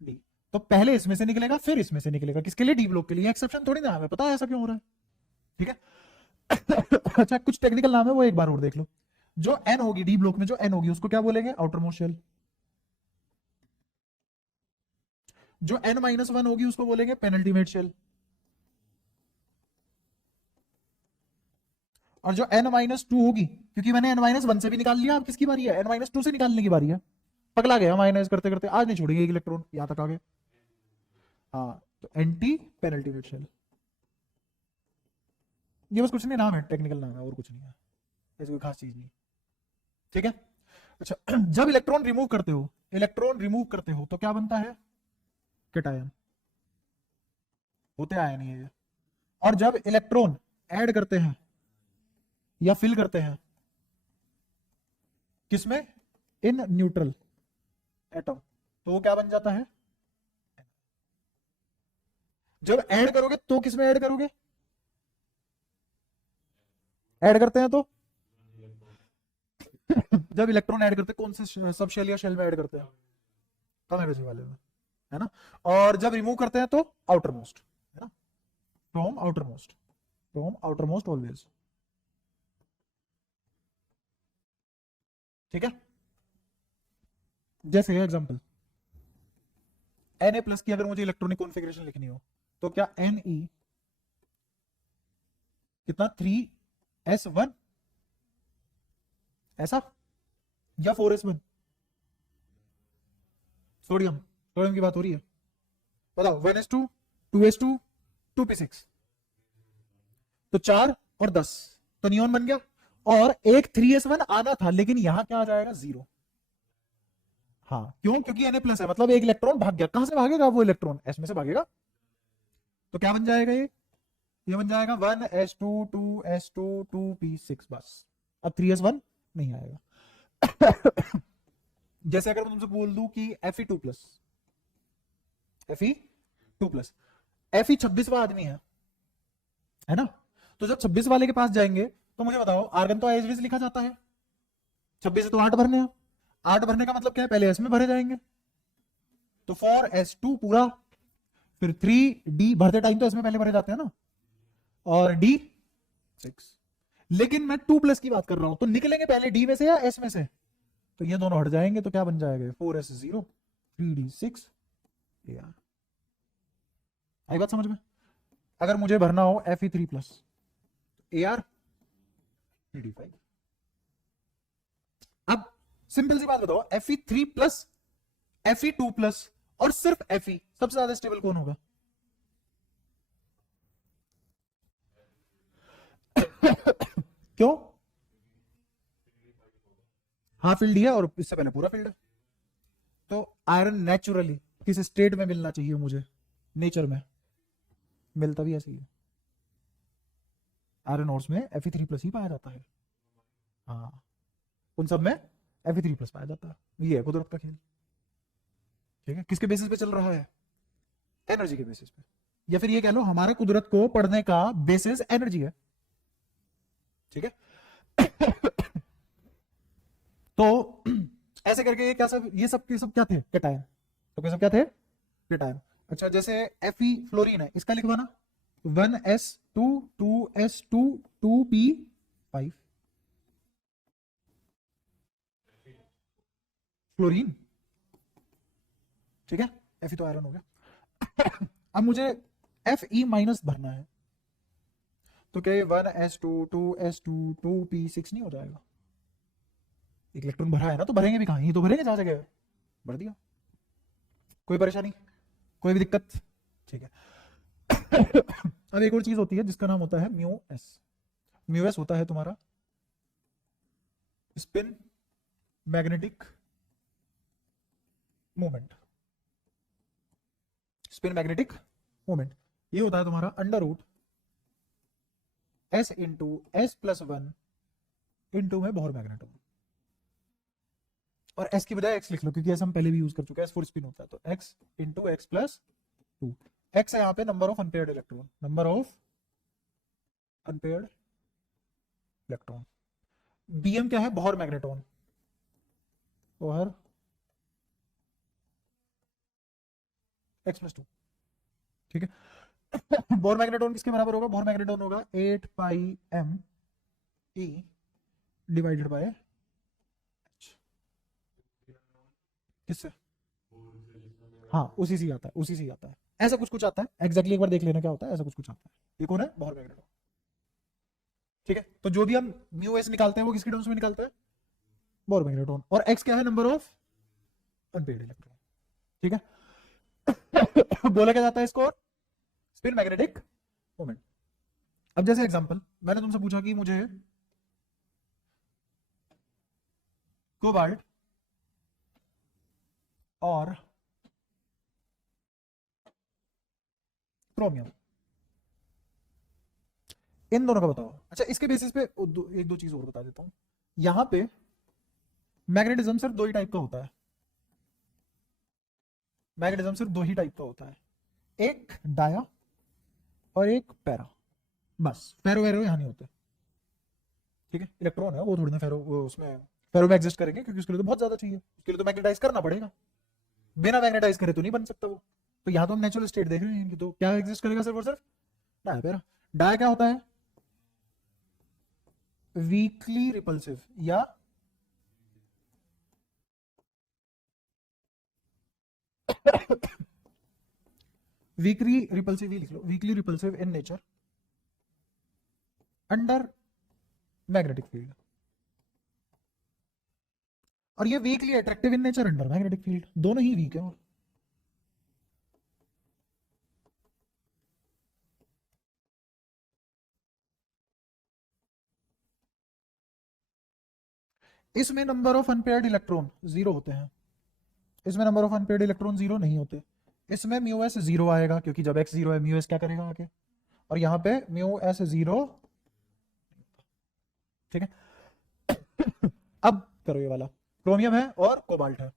D. तो पहले इसमें से निकलेगा फिर इसमें से निकलेगा, किसके लिए? डी ब्लॉक के लिए। एक्सेप्शन थोड़ी ना, हमें पता है ऐसा क्यों हो रहा है। ठीक है। अच्छा, कुछ टेक्निकल नाम है वो एक बार और देख लो। जो n होगी डी ब्लॉक में, जो n होगी उसको क्या बोलेंगे? Outermost shell. जो n-1 होगी उसको बोलेंगे पेनल्टीमेट शेल। और जो n-2 होगी, क्योंकि मैंने n-1 से भी निकाल लिया, अब किसकी बारी है? n-2 से निकालने की बारी है। पगला गया माइनस करते करते, आज नहीं छोड़ेंगे एक इलेक्ट्रॉन, यहां तक आ गए। हाँ, तो एंटी पेनल्टीमेट शेल। ये बस कुछ नहीं, नाम है, टेक्निकल नाम है, और कुछ नहीं है, ऐसी कोई खास चीज नहीं। ठीक है। अच्छा, जब इलेक्ट्रॉन रिमूव करते हो, इलेक्ट्रॉन रिमूव करते हो तो क्या बनता है? कैटायन। होते आयन ये। और जब इलेक्ट्रॉन ऐड करते हैं या फिल करते हैं, किसमें? इन न्यूट्रल एटम, तो वो क्या बन जाता है? जब ऐड करोगे तो किसमें ऐड करोगे? ऐड करते हैं तो जब इलेक्ट्रॉन ऐड करते हैं कौन से सब शेल या शेल में ऐड करते हैं? कम एनर्जी वाले में, है ना? और जब रिमूव करते हैं तो आउटर मोस्ट, है ना? From outer most, from outer most always. ठीक है। जैसे एग्जांपल, Na+ की अगर मुझे इलेक्ट्रॉनिक कॉन्फ़िगरेशन लिखनी हो तो क्या Ne कितना? 3s1 ऐसा, या 4s1? सोडियम, सोडियम की बात हो रही है, बताओ। 1s2 2s2 2p6, तो 4 और 10, तो नियॉन बन गया। और एक 3s1 आना था, लेकिन यहां क्या आ जाएगा? 0। हाँ, क्यों? क्योंकि Na+ है, मतलब एक इलेक्ट्रॉन भाग गया। कहां से भागेगा वो इलेक्ट्रॉन? s में से भागेगा। तो क्या बन जाएगा ये बन जाएगा 1s2 2s2 2p6 बस। अब 3s1 नहीं आएगा। जैसे अगर मैं तुमसे बोल दूं कि Fe2+, Fe2+, Fe 26वां आदमी है ना? तो जब 26 वाले के पास जाएंगे तो मुझे बताओ, आर्गन तो एज लिखा जाता है, 26 से तो 8 भरने हैं। 8 भरने का मतलब क्या है? पहले एस में भरे जाएंगे, तो 4s2 पूरा, फिर 3d भरते टाइम तो इसमें पहले भरे जाते हैं ना, और d6। लेकिन मैं 2+ की बात कर रहा हूं, तो निकलेंगे पहले d में से या s में से? तो ये दोनों हट जाएंगे, तो क्या बन जाएगा? 4s0 3d6 Ar। आई बात समझ में? अगर मुझे भरना हो Fe3+, Ar 3d5। अब सिंपल सी बात बताओ, Fe3+, Fe2+ और सिर्फ Fe, सबसे ज्यादा स्टेबल कौन होगा? क्यों? हाफ फील्ड है और इससे पहले पूरा फील्ड है। तो आयरन नेचुरली किस स्टेट में मिलना चाहिए मुझे? नेचर में मिलता भी ऐसे ही है। आयरन ओर्स में Fe3+ ही पाया जाता है। हाँ, उन सब में Fe3+ पाया जाता है। ये है कुदरत का खेल। ठीक है। किसके बेसिस पे चल रहा है? एनर्जी के बेसिस पे, या फिर ये कह लो हमारा कुदरत को पढ़ने का बेसिस एनर्जी है। ठीक है। तो ऐसे करके ये क्या सब, ये सब के सब क्या थे, कैटायन। तो ये सब क्या थे, कैटायन। अच्छा जैसे Fe फ्लोरीन है, इसका लिखवाना 1s2 2s2 2p5 फ्लोरीन, ठीक है। Fe तो आयरन हो गया। अब मुझे Fe माइनस भरना है, तो क्या ये 1s2 2s2 2p6 नहीं हो जाएगा? एक इलेक्ट्रॉन भरा है ना, तो भरेंगे भी कहाँ, ही तो भरेंगे जहाँ जगह है। भर दिया, कोई परेशानी, कोई भी दिक्कत, ठीक है। अब एक और चीज होती है जिसका नाम होता है म्यू एस। म्यू एस होता है तुम्हारा spin magnetic moment. Spin magnetic moment ये होता है तुम्हारा under root S into S plus 1 into में बोहर मैग्नेटो, और एस की बजाय एक्स लिख लो क्योंकि एस हम पहले भी यूज कर चुके हैं, एस फुल स्पिन होता है, तो X into X plus 2। X है यहाँ पे number of unpaired electron, number of unpaired electron. BM क्या है, Bohr magneton, Bohr X plus 2, ठीक है। बोहर मैग्नेटोन किसके बराबर होगा, बोहर मैग्नेटोन होगा 8 पाई एम ई डिवाइडेड बाय किससे, हाँ उसी से आता है, उसी से आता है, ऐसा कुछ कुछ आता है एग्जैक्टली, एक बार देख लेना क्या होता है, ऐसा कुछ कुछ आता है। ये कौन है, बोहर मैग्नेटोन, ठीक है। तो जो भी हम म्यू एस निकालते हैं वो किसके टर्म्स में निकालते हैं, बोहर मैग्नेटोन, और एक्स क्या है, नंबर ऑफ अनपेयर्ड इलेक्ट्रॉन, ठीक है। बोला क्या जाता है इसको, स्पिन मैग्नेटिक मोमेंट। अब जैसे एग्जांपल मैंने तुमसे पूछा कि मुझे कोबाल्ट और क्रोमियम इन दोनों का बताओ। अच्छा इसके बेसिस पे एक दो चीज और बता देता हूं। यहां पे मैग्नेटिज्म सिर्फ दो ही टाइप का होता है, मैग्नेटिज्म सिर्फ दो ही टाइप का होता है, एक डाया और एक पैरा, बस फेरो वेरो यहां नहीं होते, ठीक है। इलेक्ट्रॉन है वो थोड़ी ना फेरो, उसमें फेरो में एग्जिस्ट करेंगे क्योंकि उसके लिए तो बहुत ज्यादा चाहिए, उसके लिए तो मैग्नेटाइज करना पड़ेगा, बिना मैग्नेटाइज करे तो नहीं बन सकता वो। तो यहाँ तो हम नेचुरल स्टेट देख रहे हैं इनकी, तो क्या एग्जिस्ट करेगा सिर्फ और सिर्फ डाया पैरा। डाया क्या होता है, वीकली रिपल्सिव, या वीकली रिपल्सिव ही लिख लो, weakly repulsive in nature under magnetic field, और ये weakly attractive in nature under magnetic field, दोनों ही वीक है। और इसमें number of unpaired electron zero होते हैं, इसमें number of unpaired electron zero नहीं होते। इसमें म्यू एस जीरो आएगा क्योंकि जब एक्स जीरो है म्यू एस क्या करेगा आके, और यहाँ पे म्यू एस जीरो, ठीक है। अब करो ये वाला, क्रोमियम है और कोबाल्ट है,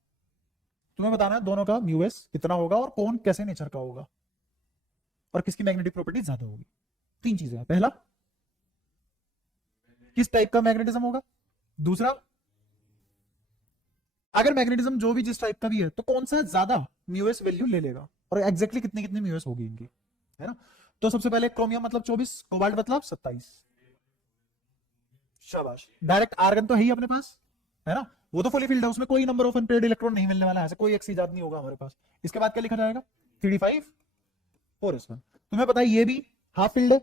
तुम्हें बताना है दोनों का म्यू एस कितना होगा और कौन कैसे नेचर का होगा और किसकी मैग्नेटिक प्रॉपर्टी ज्यादा होगी। तीन चीजें हैं, पहला किस टाइप का मैग्नेटिज्म होगा, दूसरा अगर मैग्नेटिज्म जो भी जिस टाइप का भी है तो कौन सा ज्यादा म्यू एस वैल्यू ले लेगा, और एग्जैक्टली कितनी कितनी म्यू एस होगी इनकी, है ना। तो सबसे पहले क्रोमियम मतलब 24, कोबाल्ट मतलब 27, शाबाश। डायरेक्ट आर्गन तो है ही अपने पास, है ना, वो तो फुली फिल्ड है, उसमें कोई नंबर ऑफ अनपेयर्ड इलेक्ट्रॉन नहीं मिलने वाला है, ऐसे कोई एक्स इजाद नहीं होगा हमारे पास। इसके बाद क्या लिखा जाएगा, 3d5 4s1। तुम्हें पता है ये भी हाफ फील्ड है,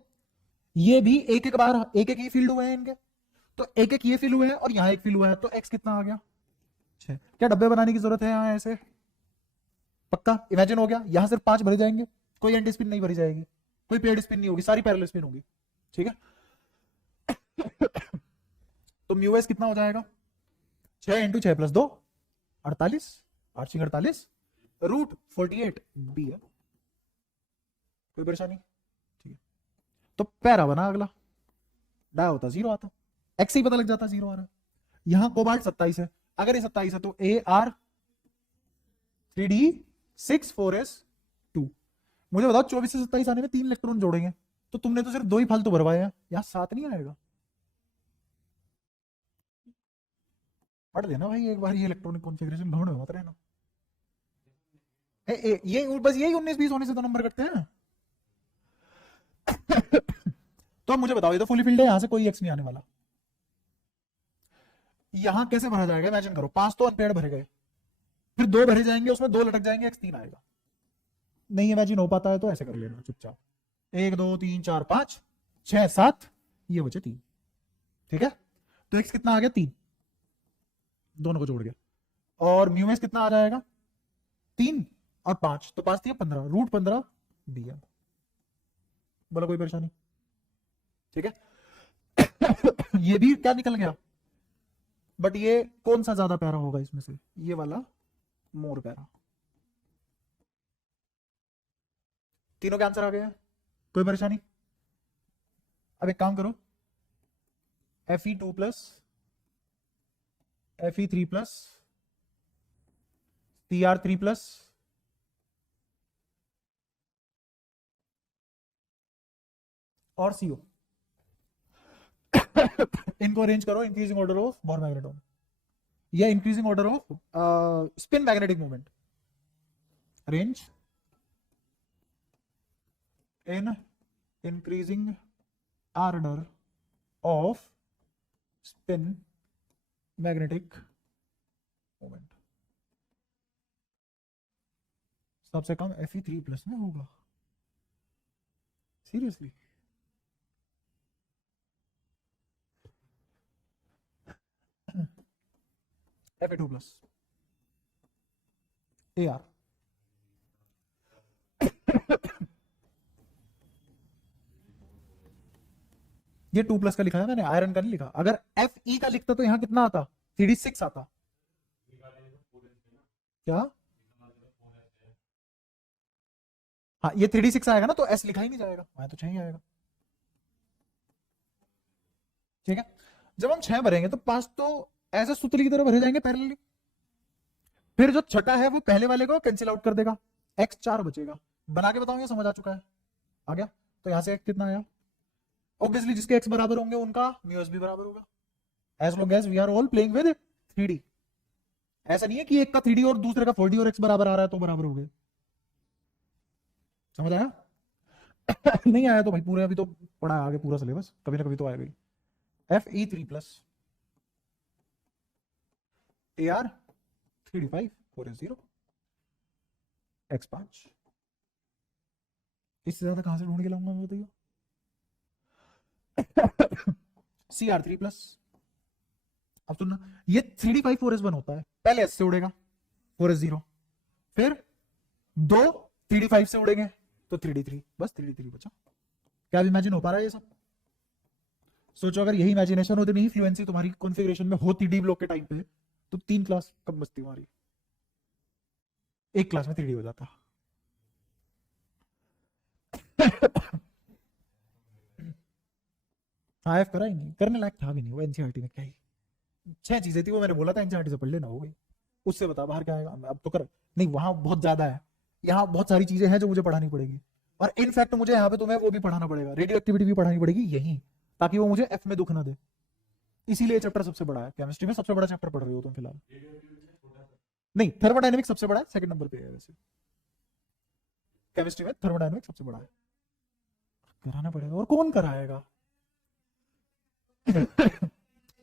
ये भी एक एक बार एक एक ही फील्ड हुए हैं इनके, तो एक एक ये फील हुए हैं और यहाँ एक फील हुआ है, तो एक्स कितना आ गया 6। क्या डब्बे बनाने की जरूरत है यहाँ ऐसे, पक्का इमेजिन हो गया, यहां सिर्फ 5 भरे जाएंगे, कोई एंटी स्पिन नहीं भरी जाएगी, कोई पेड स्पिन नहीं होगी, सारी पैरेलल स्पिन होगी, ठीक है। तो म्यू एस कितना हो जाएगा, 6 इंटू 6 प्लस 2 48, 8 48 रूट 48 बी है, कोई परेशानी, ठीक है। तो पैरा बना अगला, डाया होता 0 आता, एक्स ही पता लग जाता 0 आ रहा है। यहां कोबाल्ट 27 है, अगर ये 27 है तो ए आर 3d6 4s2। मुझे बताओ 24 से 27 आने में 3 इलेक्ट्रॉन जोड़ेंगे, तो तुमने तो सिर्फ 2 ही फालतू भरवाए हैं, यहां 7 नहीं आएगा, पढ़ लेना भाई एक बार ये इलेक्ट्रॉनिक कॉन्फ़िगरेशन, ढूंढ में मत रहना। ये बस यही 19-20 होने से तो नंबर कटते हैं। तो अब मुझे बताओ, ये तो फुली फिल्ड है, यहां से कोई एक्स नहीं आने वाला। यहां कैसे भरा जाएगा? इमेजिन करो 5 तो अनपेयर्ड भरे गए, फिर 2 भरे जाएंगे, उसमें 2 लटक जाएंगे, x 3 आएगा। नहीं इमेजिन हो पाता है तो ऐसे कर लेना चुपचाप, 1 2 3 4 5 6 7, ये बचे 3। ठीक है, तो x कितना आ गया? 3, दोनों को जोड़ गया। और म्यू एस कितना आ जाएगा? 3 और 5, तो 5 3 15, रूट 15 दिया। बोला कोई परेशानी? ठीक है। ये भी क्या निकल गया, बट ये कौन सा ज्यादा प्यारा होगा इसमें से? ये वाला मोर प्यारा। तीनों के आंसर आ गए हैं, कोई परेशानी? अब एक काम करो, Fe2 plus Fe3 plus Cr3 plus और CO, इनको अरेंज करो increasing order of bore magneton या increasing order off spin magnetic moment. Arrange in increasing order off spin magnetic moment. सबसे कम Fe3 प्लस में होगा, सीरियसली? Fe2 plus AR। ये 2 plus का लिखा है मैंने, आयरन का नहीं लिखा। अगर Fe का लिखता तो यहां कितना आता? 3d6 आता। क्या? हाँ, ये 3d6 आएगा ना, तो S लिखा ही नहीं जाएगा, वहां तो 6 ही आएगा। ठीक है, जब हम 6 भरेंगे तो 5 तो ऐसे सूत्र की तरह भरे जाएंगे पैरेलली, फिर जो छठा है वो पहले वाले को कैंसिल आउट कर देगा, x 4 बचेगा। बना के बताऊं, ये समझ आ चुका है? आ गया? तो यहां से x कितना आया? ऑब्वियसली जिसके x बराबर होंगे उनका म्यूएस भी बराबर होगा, as long as we are all playing with 3D। ऐसा नहीं है कि एक का 3D और दूसरे का 4D और x बराबर आ रहा है तो बराबर हो गए। समझ आया? नहीं आया तो भाई पूरे अभी तो पढ़ा आगे पूरा सिलेबस, कभी ना कभी तो आएगा ही। Fe3 plus AR 3d5 4s0 x5। इससे ज्यादा कहां से ढूंढ के लाऊंगा मैं, बताइए? Cr3 प्लस, अब सुनना, ये 3d5 4s1 होता है, पहले s से उड़ेगा 4s0, फिर 2 3d5 से उड़ेंगे तो 3d3, बस 3d3 बचा। क्या इमेजिन हो पा रहा है ये सब? सोचो अगर यही इमेजिनेशन होती नहीं, फ्लुएंसी तुम्हारी कॉन्फ़िगरेशन में होती डी ब्लॉक के टाइम पे, तो 3 क्लास कम बचती हमारी, 1 क्लास में 3D हो जाता। हाँ करा ही नहीं, करने लायक था भी नहीं वो एनसीईआरटी में, क्या ही 6 चीजें थी वो, मैंने बोला था एनसीईआरटी से पढ़ लेना, हो गई। उससे बता बाहर क्या आएगा? अब तो कर नहीं, वहां बहुत ज्यादा है, यहाँ बहुत सारी चीजें हैं जो मुझे पढ़ानी पड़ेगी, और इनफैक्ट मुझे यहाँ पे तुम्हें वो भी पढ़ाना पड़ेगा, रेडियो एक्टिविटी भी पढ़ानी पड़ेगी यही, ताकि वो मुझे एफ में दुख ना दे। इसीलिए चैप्टर सबसे बड़ा है, केमिस्ट्री में सबसे बड़ा चैप्टर पढ़ रहे हो तुम फिलहाल। नहीं, थर्मोडायनेमिक्स सबसे बड़ा है, सेकंड नंबर पे है वैसे केमिस्ट्री में, थर्मोडायनेमिक्स सबसे बड़ा है। कराना पड़ेगा, और कौन कराएगा?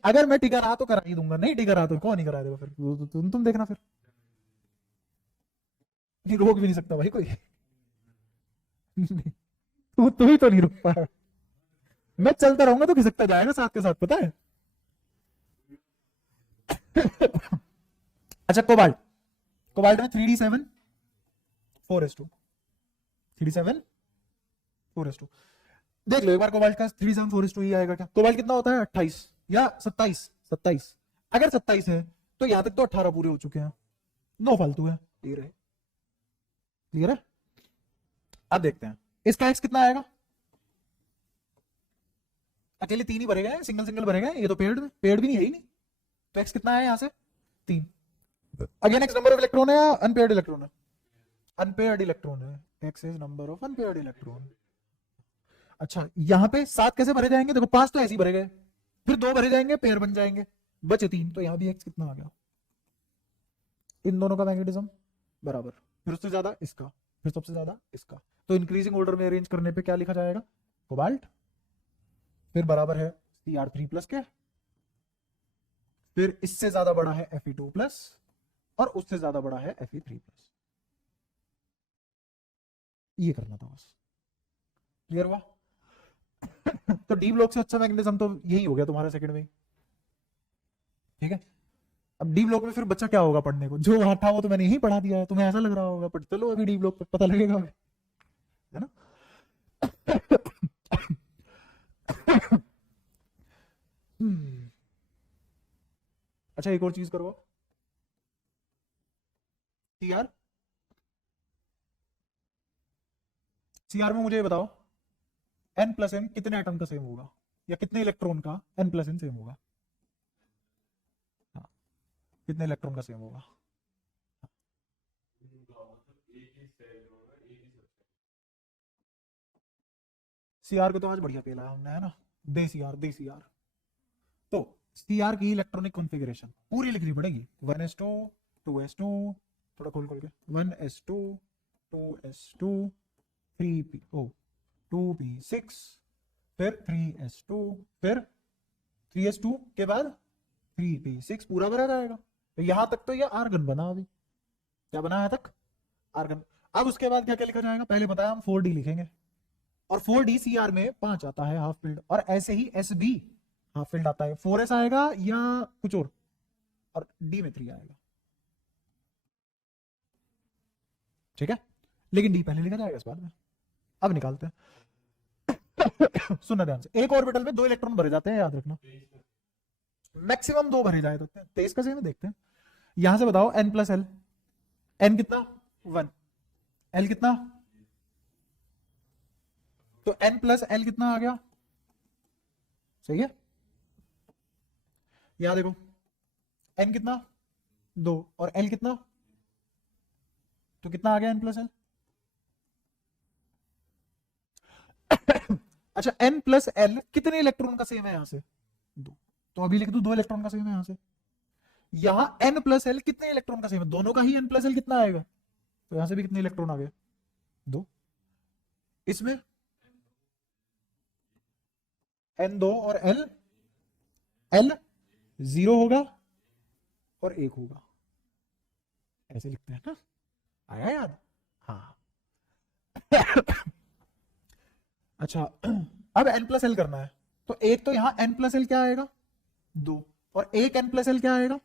अगर मैं टिका रहा तो करा ही दूंगा, नहीं टिका रहा तो कौन नहीं करा देगा? फिर तुम देखना, फिर नहीं रोक भी नहीं सकता भाई कोई। तू ही तो नहीं रोक पा रहा, मैं चलता रहूंगा तो खिसकता जाएगा साथ के साथ, पता है? अच्छा, कोबाल्ट, कोबाल्ट में 3d7 4s2, 3d7 4s2। देख लो एक बार, कोबाल्ट का 3d7 4s2 ही आएगा क्या? कोबाल्ट कितना होता है? 28 या 27? 27। अगर 27 है तो यहां तक तो 18 पूरे हो चुके हैं, 9 फालतू है। क्लियर है? क्लियर है? अब देखते हैं इसका x कितना आएगा। अकेले 3 ही भरे गए, सिंगल सिंगल भरे गए, ये तो पेड भी नहीं है ही नहीं, तो x कितना है यहां से? 3। Again x number of electron है या अनपेयर्ड इलेक्ट्रॉन है? अनपेयर्ड इलेक्ट्रॉन है, x is number of unpaired electron. अच्छा, यहां पे 7 कैसे भरे जाएंगे? देखो 5 तो ऐसे ही भरे गए, फिर 2 भरे जाएंगे, पेयर बन जाएंगे, बचे 3, तो यहाँ भी x कितना आ गया, इन दोनों का मैग्नेटिज्म बराबर, फिर उससे ज्यादा इसका, फिर सबसे ज्यादा इसका, तो इंक्रीजिंग ऑर्डर में अरेंज करने पे क्या लिखा जाएगा, कोबाल्ट, फिर बराबर है Cr3 प्लस के, फिर इससे ज्यादा बड़ा है Fe2 प्लस, और उससे ज्यादा बड़ा है Fe3 प्लस। ये करना था बस, क्लियर हुआ? तो डी ब्लॉक से अच्छा मैग्नेटिज्म तो यही हो गया तुम्हारा सेकंड में, ठीक है। अब डी ब्लॉक में फिर बच्चा क्या होगा पढ़ने को, जो वहां था वो तो मैंने यही पढ़ा दिया है, तुम्हें ऐसा लग रहा होगा, बट चलो अभी डी ब्लॉक पे पता लगेगा, है ना। अच्छा एक और चीज करो, सीआर, सीआर में मुझे बताओ n प्लस एन कितने एटम का सेम होगा, या कितने इलेक्ट्रॉन का n प्लस एन सेम होगा, हाँ, कितने इलेक्ट्रॉन का सेम होगा, सीआर को तो आज बढ़िया पेला है हमने, है ना, दे सीआर, दे सीआर। तो सीआर की इलेक्ट्रॉनिक कॉन्फ़िगरेशन पूरी लिखनी पड़ेगी, 1s2 2s2, थोड़ा खोल खोल के, 1s2 2s2 3p ओ 2p6, फिर 3s2, फिर 3s2 के बाद 3p6, पूरा भरा जाएगा। तो यहां तक तो ये आर्गन बना, अभी क्या बना है तक, आर्गन। अब उसके बाद क्या क्या लिखा जाएगा, पहले बताया हम 4d लिखेंगे, और 4d सीआर में 5 आता है हाफ फील्ड, और ऐसे ही एस भी हाफ फील्ड आता है, 4s आएगा या कुछ और डी में 3 आएगा, ठीक है, लेकिन डी पहले लिखा जाएगा इस बार में। अब निकालते हैं, सुनना ध्यान से, एक ऑर्बिटल में 2 इलेक्ट्रॉन भरे जाते हैं, याद रखना, मैक्सिमम 2 भरे जाए तो 23 का सेम देखते हैं। यहां से बताओ n प्लस एल, n कितना 1, l कितना, तो n प्लस एल कितना आ गया, सही है, यहां देखो n कितना 2 और l कितना, तो कितना आ गया n प्लस एल। अच्छा n प्लस एल कितने इलेक्ट्रॉन का सेम है यहां से, 2, तो अभी लिख दो 2 इलेक्ट्रॉन का सेम है यहां से। यहां n प्लस एल कितने इलेक्ट्रॉन का सेम है, दोनों का ही n प्लस एल कितना आएगा, तो यहां से भी कितने इलेक्ट्रॉन आ गए, 2, इसमें n2 और l 0 होगा और 1 होगा, ऐसे लिखते हैं ना, आया याद, हाँ। अच्छा अब n प्लस एल करना है, तो एक तो यहां n प्लस एल क्या आएगा 2, और एक n प्लस एल क्या आएगा,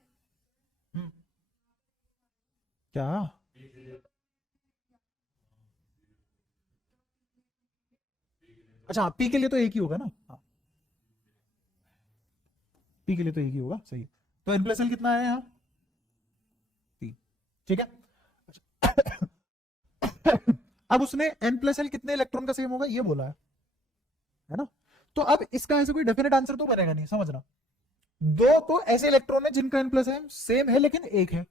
क्या, अच्छा p के लिए तो एक ही होगा ना, हाँ, p के लिए तो एक ही होगा, सही, तो n प्लस एल कितना है यहाँ 3, ठीक है। अच्छा, अब उसने n प्लस एल कितने इलेक्ट्रॉन का सेम होगा ये बोला है ना, तो अब इसका ऐसे कोई डेफिनेट आंसर तो बनेगा नहीं, समझना, 2 तो ऐसे इलेक्ट्रॉन है जिनका n प्लस एम सेम है, लेकिन एक है,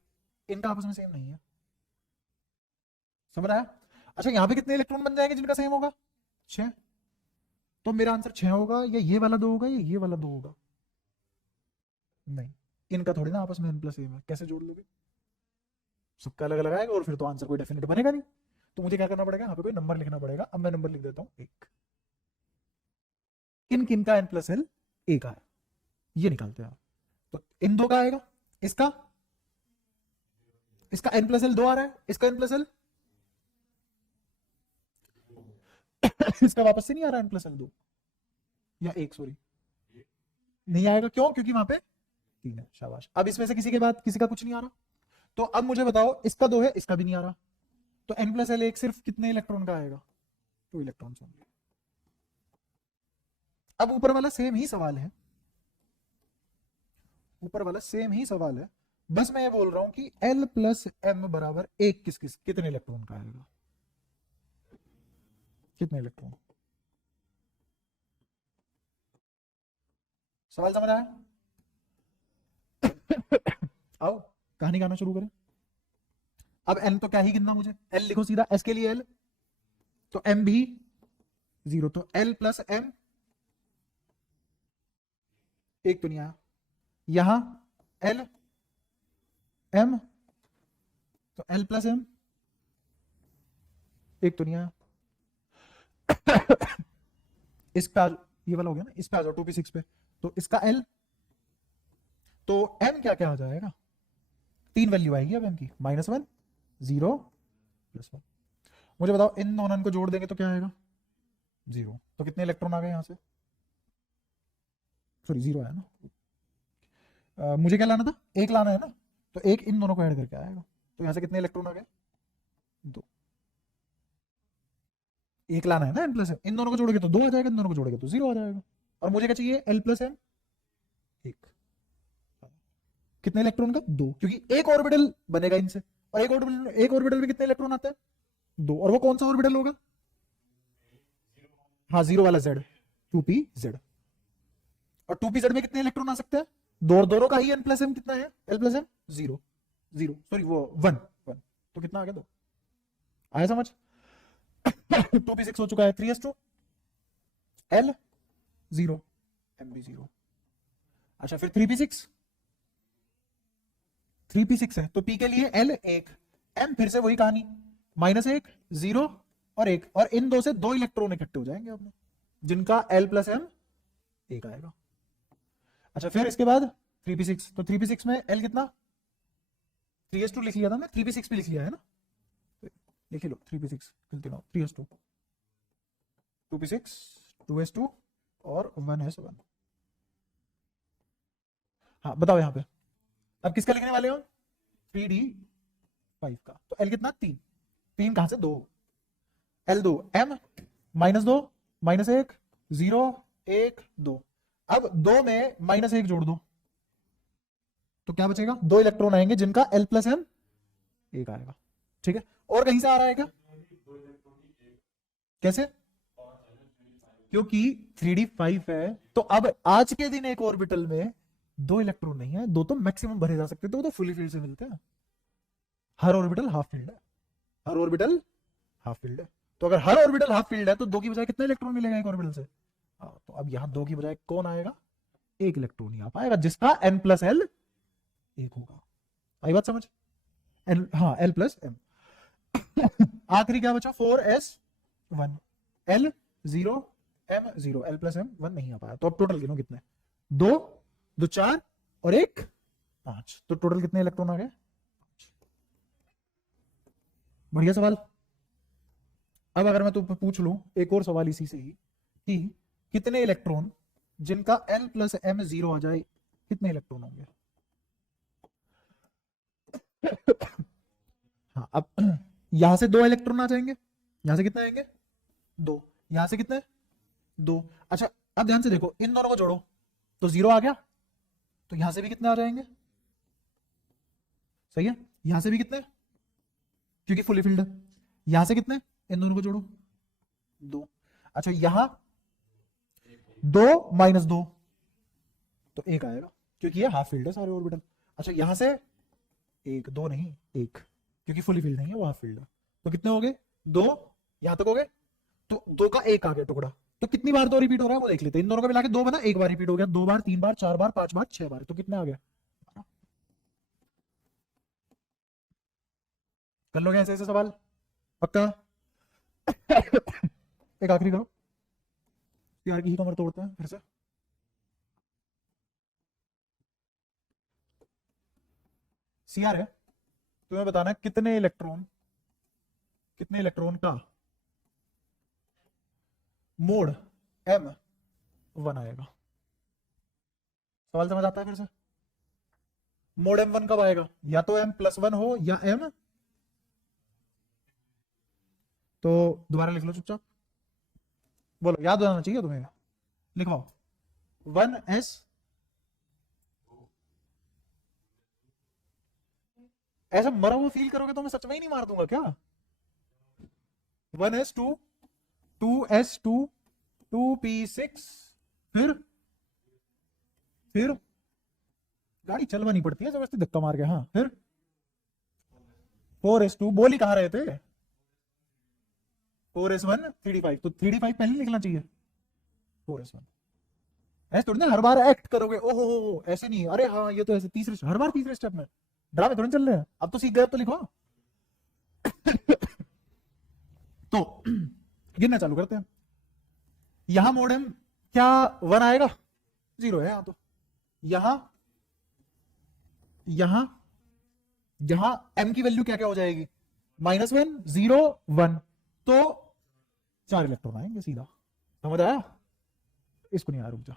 इनका आपस में सेम नहीं है, समझ आया। अच्छा यहाँ पे कितने इलेक्ट्रॉन बन जाएंगे जिनका सेम होगा, 6, तो मेरा आंसर 6 होगा, या ये वाला 2 होगा या ये वाला 2 होगा, नहीं, इनका थोड़ी ना आपस में n प्लस एम है, कैसे जोड़ लोगे, सबका अलग अलग आएगा, और फिर तो आंसर कोई डेफिनेट बनेगा नहीं, तो मुझे क्या करना पड़ेगा, यहाँ पे कोई नंबर लिखना पड़ेगा। अब मैं नंबर लिख देता हूँ 1, किन किन का n प्लस एल 1 आया, ये निकालते हैं, तो इन 2 का आएगा, इसका इसका n प्लस एल 2 आ रहा है, इसका n प्लस एल इसका वापस से नहीं आ रहा n प्लस एल 2 या 1, सॉरी नहीं आएगा, क्यों, क्योंकि वहां पे 3 है, शाबाश। अब इसमें से किसी के बाद किसी का कुछ नहीं आ रहा, तो अब मुझे बताओ इसका 2 है, इसका भी नहीं आ रहा, तो n प्लस एल 1 सिर्फ कितने इलेक्ट्रॉन का आएगा, 2 इलेक्ट्रॉन होंगे। अब ऊपर वाला सेम ही सवाल है, ऊपर वाला सेम ही सवाल है, बस मैं ये बोल रहा हूं कि L प्लस एम बराबर 1 किस किस कितने इलेक्ट्रॉन का आएगा, कितने इलेक्ट्रॉन, सवाल समझ आया। आओ कहानी गाना शुरू करें। अब n तो क्या ही गिनना मुझे, l लिखो सीधा, s के लिए l, तो m भी 0, तो l प्लस एम 1 तो नहीं आया, यहां एल एम, तो एल प्लस एम, एक तो नहीं आया। इस पे ये वाला हो गया ना, इस पे आ जाओ 2p6 पे, तो इसका एल, तो एम क्या क्या आ जाएगा, 3 वैल्यू आएगी अब एम की, -1 0 +1। मुझे बताओ इन दोनों को जोड़ देंगे तो क्या आएगा, 0। तो कितने इलेक्ट्रॉन आ गए यहां से, सॉरी 0 आया ना, मुझे क्या लाना था, एक लाना है ना, तो एक इन दोनों को ऐड करके आएगा। तो यहां से कितने इलेक्ट्रॉन आ गए, 2। एक लाना है ना n प्लस एम, इन दोनों को जोड़ोगे तो 2 आ जाएगा, इन दोनों को जोड़ोगे तो 0 आ जाएगा। और मुझे क्या चाहिए, l प्लस एम, 1। कितने इलेक्ट्रॉन का, 2, क्योंकि एक ऑर्बिटल बनेगा इनसे, और एक ऑर्बिटल में कितने इलेक्ट्रॉन आते हैं, 2। और वो कौन सा ऑर्बिटल होगा, हाँ 0 वाला z, 2pz। और 2pz में कितने इलेक्ट्रॉन आ सकते हैं, दोनों का ही n प्लस एम कितना है, l प्लस एम 0 0, सॉरी वो 1 1, तो कितना आ गया, 2। आया समझ। 2p6 हो चुका है, 3s2 l 0 m भी 0। अच्छा फिर 3p6 है, तो p के लिए l 1, m फिर से वही कहानी, -1 0 और 1, और इन दो से 2 इलेक्ट्रॉन इकट्ठे हो जाएंगे अपने, जिनका l प्लस एम 1 आएगा। अच्छा फिर इसके बाद 3p6, तो 3p6 में l कितना, 3s2 लिख लिया था मैं, 3p6 भी लिख लिया है ना, लिख लो 3p6 गलती ना, 3s2 2p6 2s2 और 1s1। हाँ बताओ यहाँ पे अब किसका लिखने वाले हो, 3d5 का, तो l कितना, 3, 3 कहां से, 2, l2 m -2 -1 0 1 2। अब 2 में -1 जोड़ दो तो क्या बचेगा, 2 इलेक्ट्रॉन आएंगे जिनका l प्लस एम 1 आएगा। ठीक है, और कहीं से आ रहा है क्या, कैसे, क्योंकि 3d5 है, तो अब आज के दिन एक ऑर्बिटल में 2 इलेक्ट्रॉन नहीं है, 2 तो मैक्सिमम भरे जा सकते हैं, तो वो तो फुली फील्ड से मिलते हैं, हर ऑर्बिटल हाफ फील्ड है, हर ऑर्बिटल हाफ फील्ड है। तो अगर हर ऑर्बिटल हाफ फील्ड है तो 2 की बजाय कितना इलेक्ट्रॉन मिलेगा एक ऑर्बिटल से, तो अब यहां 2 की बजाय कौन आएगा, 1 इलेक्ट्रॉन ही आ पाएगा, जिसका n प्लस एल 1 होगा। आई बात समझ, हाँ l प्लस एम। आखिरी क्या बचा, 4s1 l 0 m 0, l plus M 1 नहीं आ पाया, तो अब टोटल गिनो कितने, 2 2 4 और 1 5, तो टोटल कितने इलेक्ट्रॉन आ गए, बढ़िया सवाल। अब अगर मैं तुमसे पूछ लूं एक और सवाल इसी से ही, कि कितने इलेक्ट्रॉन जिनका l प्लस एम 0 आ जाए, कितने इलेक्ट्रॉन होंगे। हाँ अब यहां से 2 इलेक्ट्रॉन आ जाएंगे, यहां से कितने आएंगे, 2, यहां से कितने, 2। अच्छा अब ध्यान से देखो, इन दोनों को जोड़ो तो 0 आ गया, तो यहां से भी कितने आ जाएंगे, सही है, यहां से भी कितने, क्योंकि फुली फील्ड है, यहां से कितने, इन दोनों को जोड़ो 2। अच्छा यहां 2 -2 तो 1 आएगा, क्योंकि ये हाफ फील्ड है सारे ऑर्बिटल। अच्छा यहां से 1 2 नहीं 1, क्योंकि फुली फील्ड नहीं है, वो हाफ फील्ड है, तो कितने हो गए, 2, यहां तक हो गए, तो 2 का 1 आ गया टुकड़ा, तो कितनी बार 2 रिपीट हो रहा है वो देख लेते हैं, इन दोनों का मिला के 2 बना, 1 बार रिपीट हो गया, 2 बार 3 बार 4 बार 5 बार 6 बार, तो कितने आ गए, कर लोगे ऐसे ऐसे सवाल पक्का। एक आखिरी करो, यार की ही कमर तोड़ते हैं फिर से। सीआर है, तुम्हें बताना है कितने इलेक्ट्रॉन का मोड m1 आएगा। सवाल समझ आता है फिर से, मोड m1 कब आएगा, या तो m प्लस 1 हो या m, तो दोबारा लिख लो चुपचाप, बोलो, याद होना चाहिए तुम्हें, लिखवाओ 1s, ऐसा मरा हुआ फील करोगे तो मैं सच में ही नहीं मार दूंगा क्या, 1s2 2s2 2p6, फिर गाड़ी चलवानी पड़ती है जबरदस्ती धक्का मार के, हाँ फिर 4s2, बोल ही कहा रहे थे, 4s1 3d5, तो 3d5 पहले लिखना चाहिए, 4s1 ऐसे थोड़ी ना हर बार एक्ट करोगे, ओहो हो ऐसे नहीं, अरे हाँ ये तो ऐसे तीसरे हर बार तीसरे स्टेप में ड्रामे थोड़ी चल रहे हैं, अब तो सीख गए, अब तो लिखो। तो गिनना चालू करते हैं। यहां मॉडेम क्या 1 आएगा, 0 है यहां, तो यहां यहां यहां m की वैल्यू क्या क्या हो जाएगी, -1 0 1, तो 4 इलेक्ट्रॉन आएंगे सीधा, समझ आया? इसको नहीं आया, रुक जा,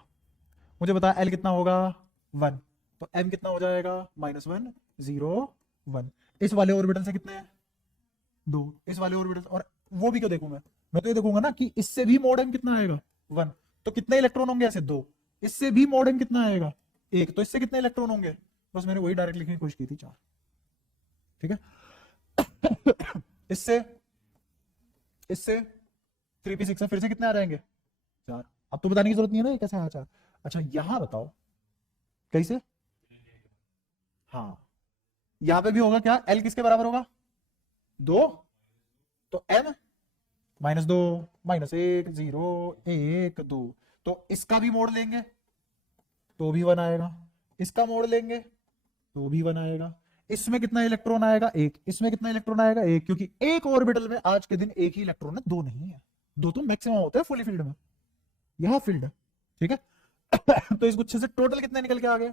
मुझे बता l कितना होगा 1, तो m कितना हो जाएगा -1 0 1। इस वाले ऑर्बिटल से कितने हैं 2, इस वाले ऑर्बिटल, और वो भी क्यों देखूं मैं तो ये देखूंगा ना कि इससे भी मोड m कितना आएगा 1, तो कितने इलेक्ट्रॉन होंगे ऐसे 2, इससे भी मोड m कितना आएगा 1, तो इससे कितने इलेक्ट्रॉन होंगे, बस मैंने वही डायरेक्ट लिखने की कोशिश की थी 4, ठीक है। इससे इससे 3p6 है, फिर से कितने आ जाएंगे 4, अब तो बताने की जरूरत नहीं है ना ये कैसे आया 4। अच्छा यहां बताओ कैसे, हाँ यहां पे भी होगा क्या, l किसके बराबर होगा 2, तो m -2 -1 0 1 2, तो इसका भी मोड़ लेंगे तो भी 1 आएगा, इसका मोड़ लेंगे तो भी 1 आएगा, इसमें कितना इलेक्ट्रॉन आएगा 1, इसमें कितना इलेक्ट्रॉन आएगा 1, क्योंकि एक ऑर्बिटल में आज के दिन एक ही इलेक्ट्रॉन है, 2 नहीं है, 2 तो मैक्सिमम होता है फुली फील्ड में, यहां फील्ड है, ठीक है। तो इस गुच्छे से टोटल कितने निकल के आ गए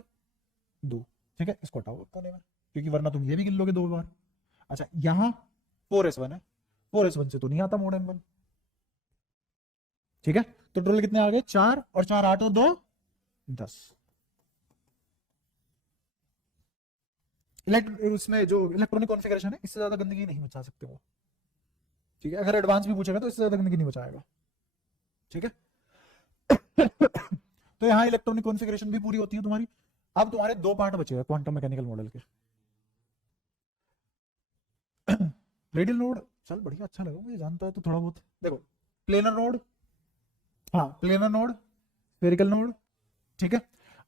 2, ठीक है, इसको हटाओ कोने में, क्योंकि वरना तुम ये भी गिन लोगे 2 बार। अच्छा यहां 4s1 है, 4s1 से तो नहीं आता मोड m1, ठीक है, तो टोटल कितने आ गए 4 और 4 8 और 2 10। उसमें जो इलेक्ट्रॉनिक कॉन्फ़िगरेशन है इससे ज्यादा गंदगी नहीं बचा सकते वो, ठीक है, अगर एडवांस भी पूछेगा तो इससे ज्यादा गंदगी नहीं बचाएगा, ठीक है। तो यहाँ इलेक्ट्रॉनिक कॉन्फ़िगरेशन भी पूरी होती है तुम्हारी। अब तुम्हारे 2 पार्ट बचे हैं क्वांटम मैकेनिकल मॉडल के। रेडियल नोड चल बढ़िया, अच्छा लगा मुझे, जानता है तो थोड़ा बहुत। देखो प्लेनर नोड, हाँ प्लेनर नोड, स्फेरिकल नोड, ठीक है।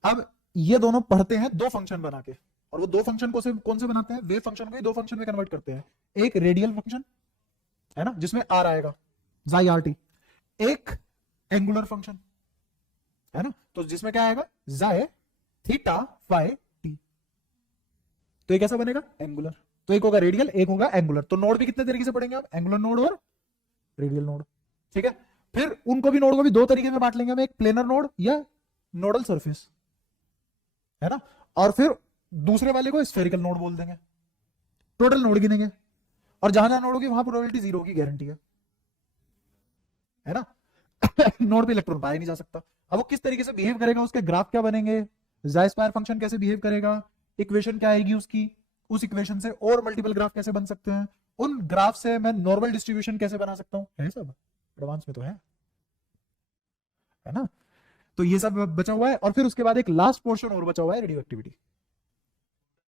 अब ये दोनों पढ़ते हैं 2 फंक्शन बना के, और वो 2 फंक्शन को से कौन से बनाते हैं, वे फंक्शन को 2 फंक्शन में कन्वर्ट करते हैं, एक रेडियल फंक्शन है ना जिसमें r आएगा जाई आर टी, एक एंगुलर फंक्शन है ना, तो जिसमें क्या आएगा जाए थीटा फाई टी, तो ये कैसा बनेगा एंगुलर, तो एक होगा रेडियल एक होगा एंगुलर, तो नोड भी कितने तरीके से पढ़ेंगे आप, एंगुलर नोड और रेडियल नोड, ठीक है। फिर उनको भी नोड को भी 2 तरीके में बांट लेंगे हम, एक प्लेनर नोड या नोडल सरफेस, है ना, और फिर दूसरे वाले को स्फेरिकल नोड बोल देंगे, टोटल नोड गिनेंगे, और जहां जहां नोड होगी वहां प्रोबेबिलिटी 0 की गारंटी है ना। नोड पे इलेक्ट्रॉन पाया नहीं जा सकता, अब वो किस तरीके से बिहेव करेगा, उसके ग्राफ क्या बनेंगे, जाई स्क्वायर फंक्शन कैसे बिहेव करेगा, इक्वेशन क्या आएगी उसकी, उस इक्वेशन से और मल्टीपल ग्राफ कैसे बन सकते हैं, उन ग्राफ से मैं नॉर्मल डिस्ट्रीब्यूशन कैसे बना सकता हूं, है सब एडवांस में तो है ना। तो ये सब बचा हुआ है, और फिर उसके बाद एक लास्ट पोर्शन और बचा हुआ है रेडियो एक्टिविटी।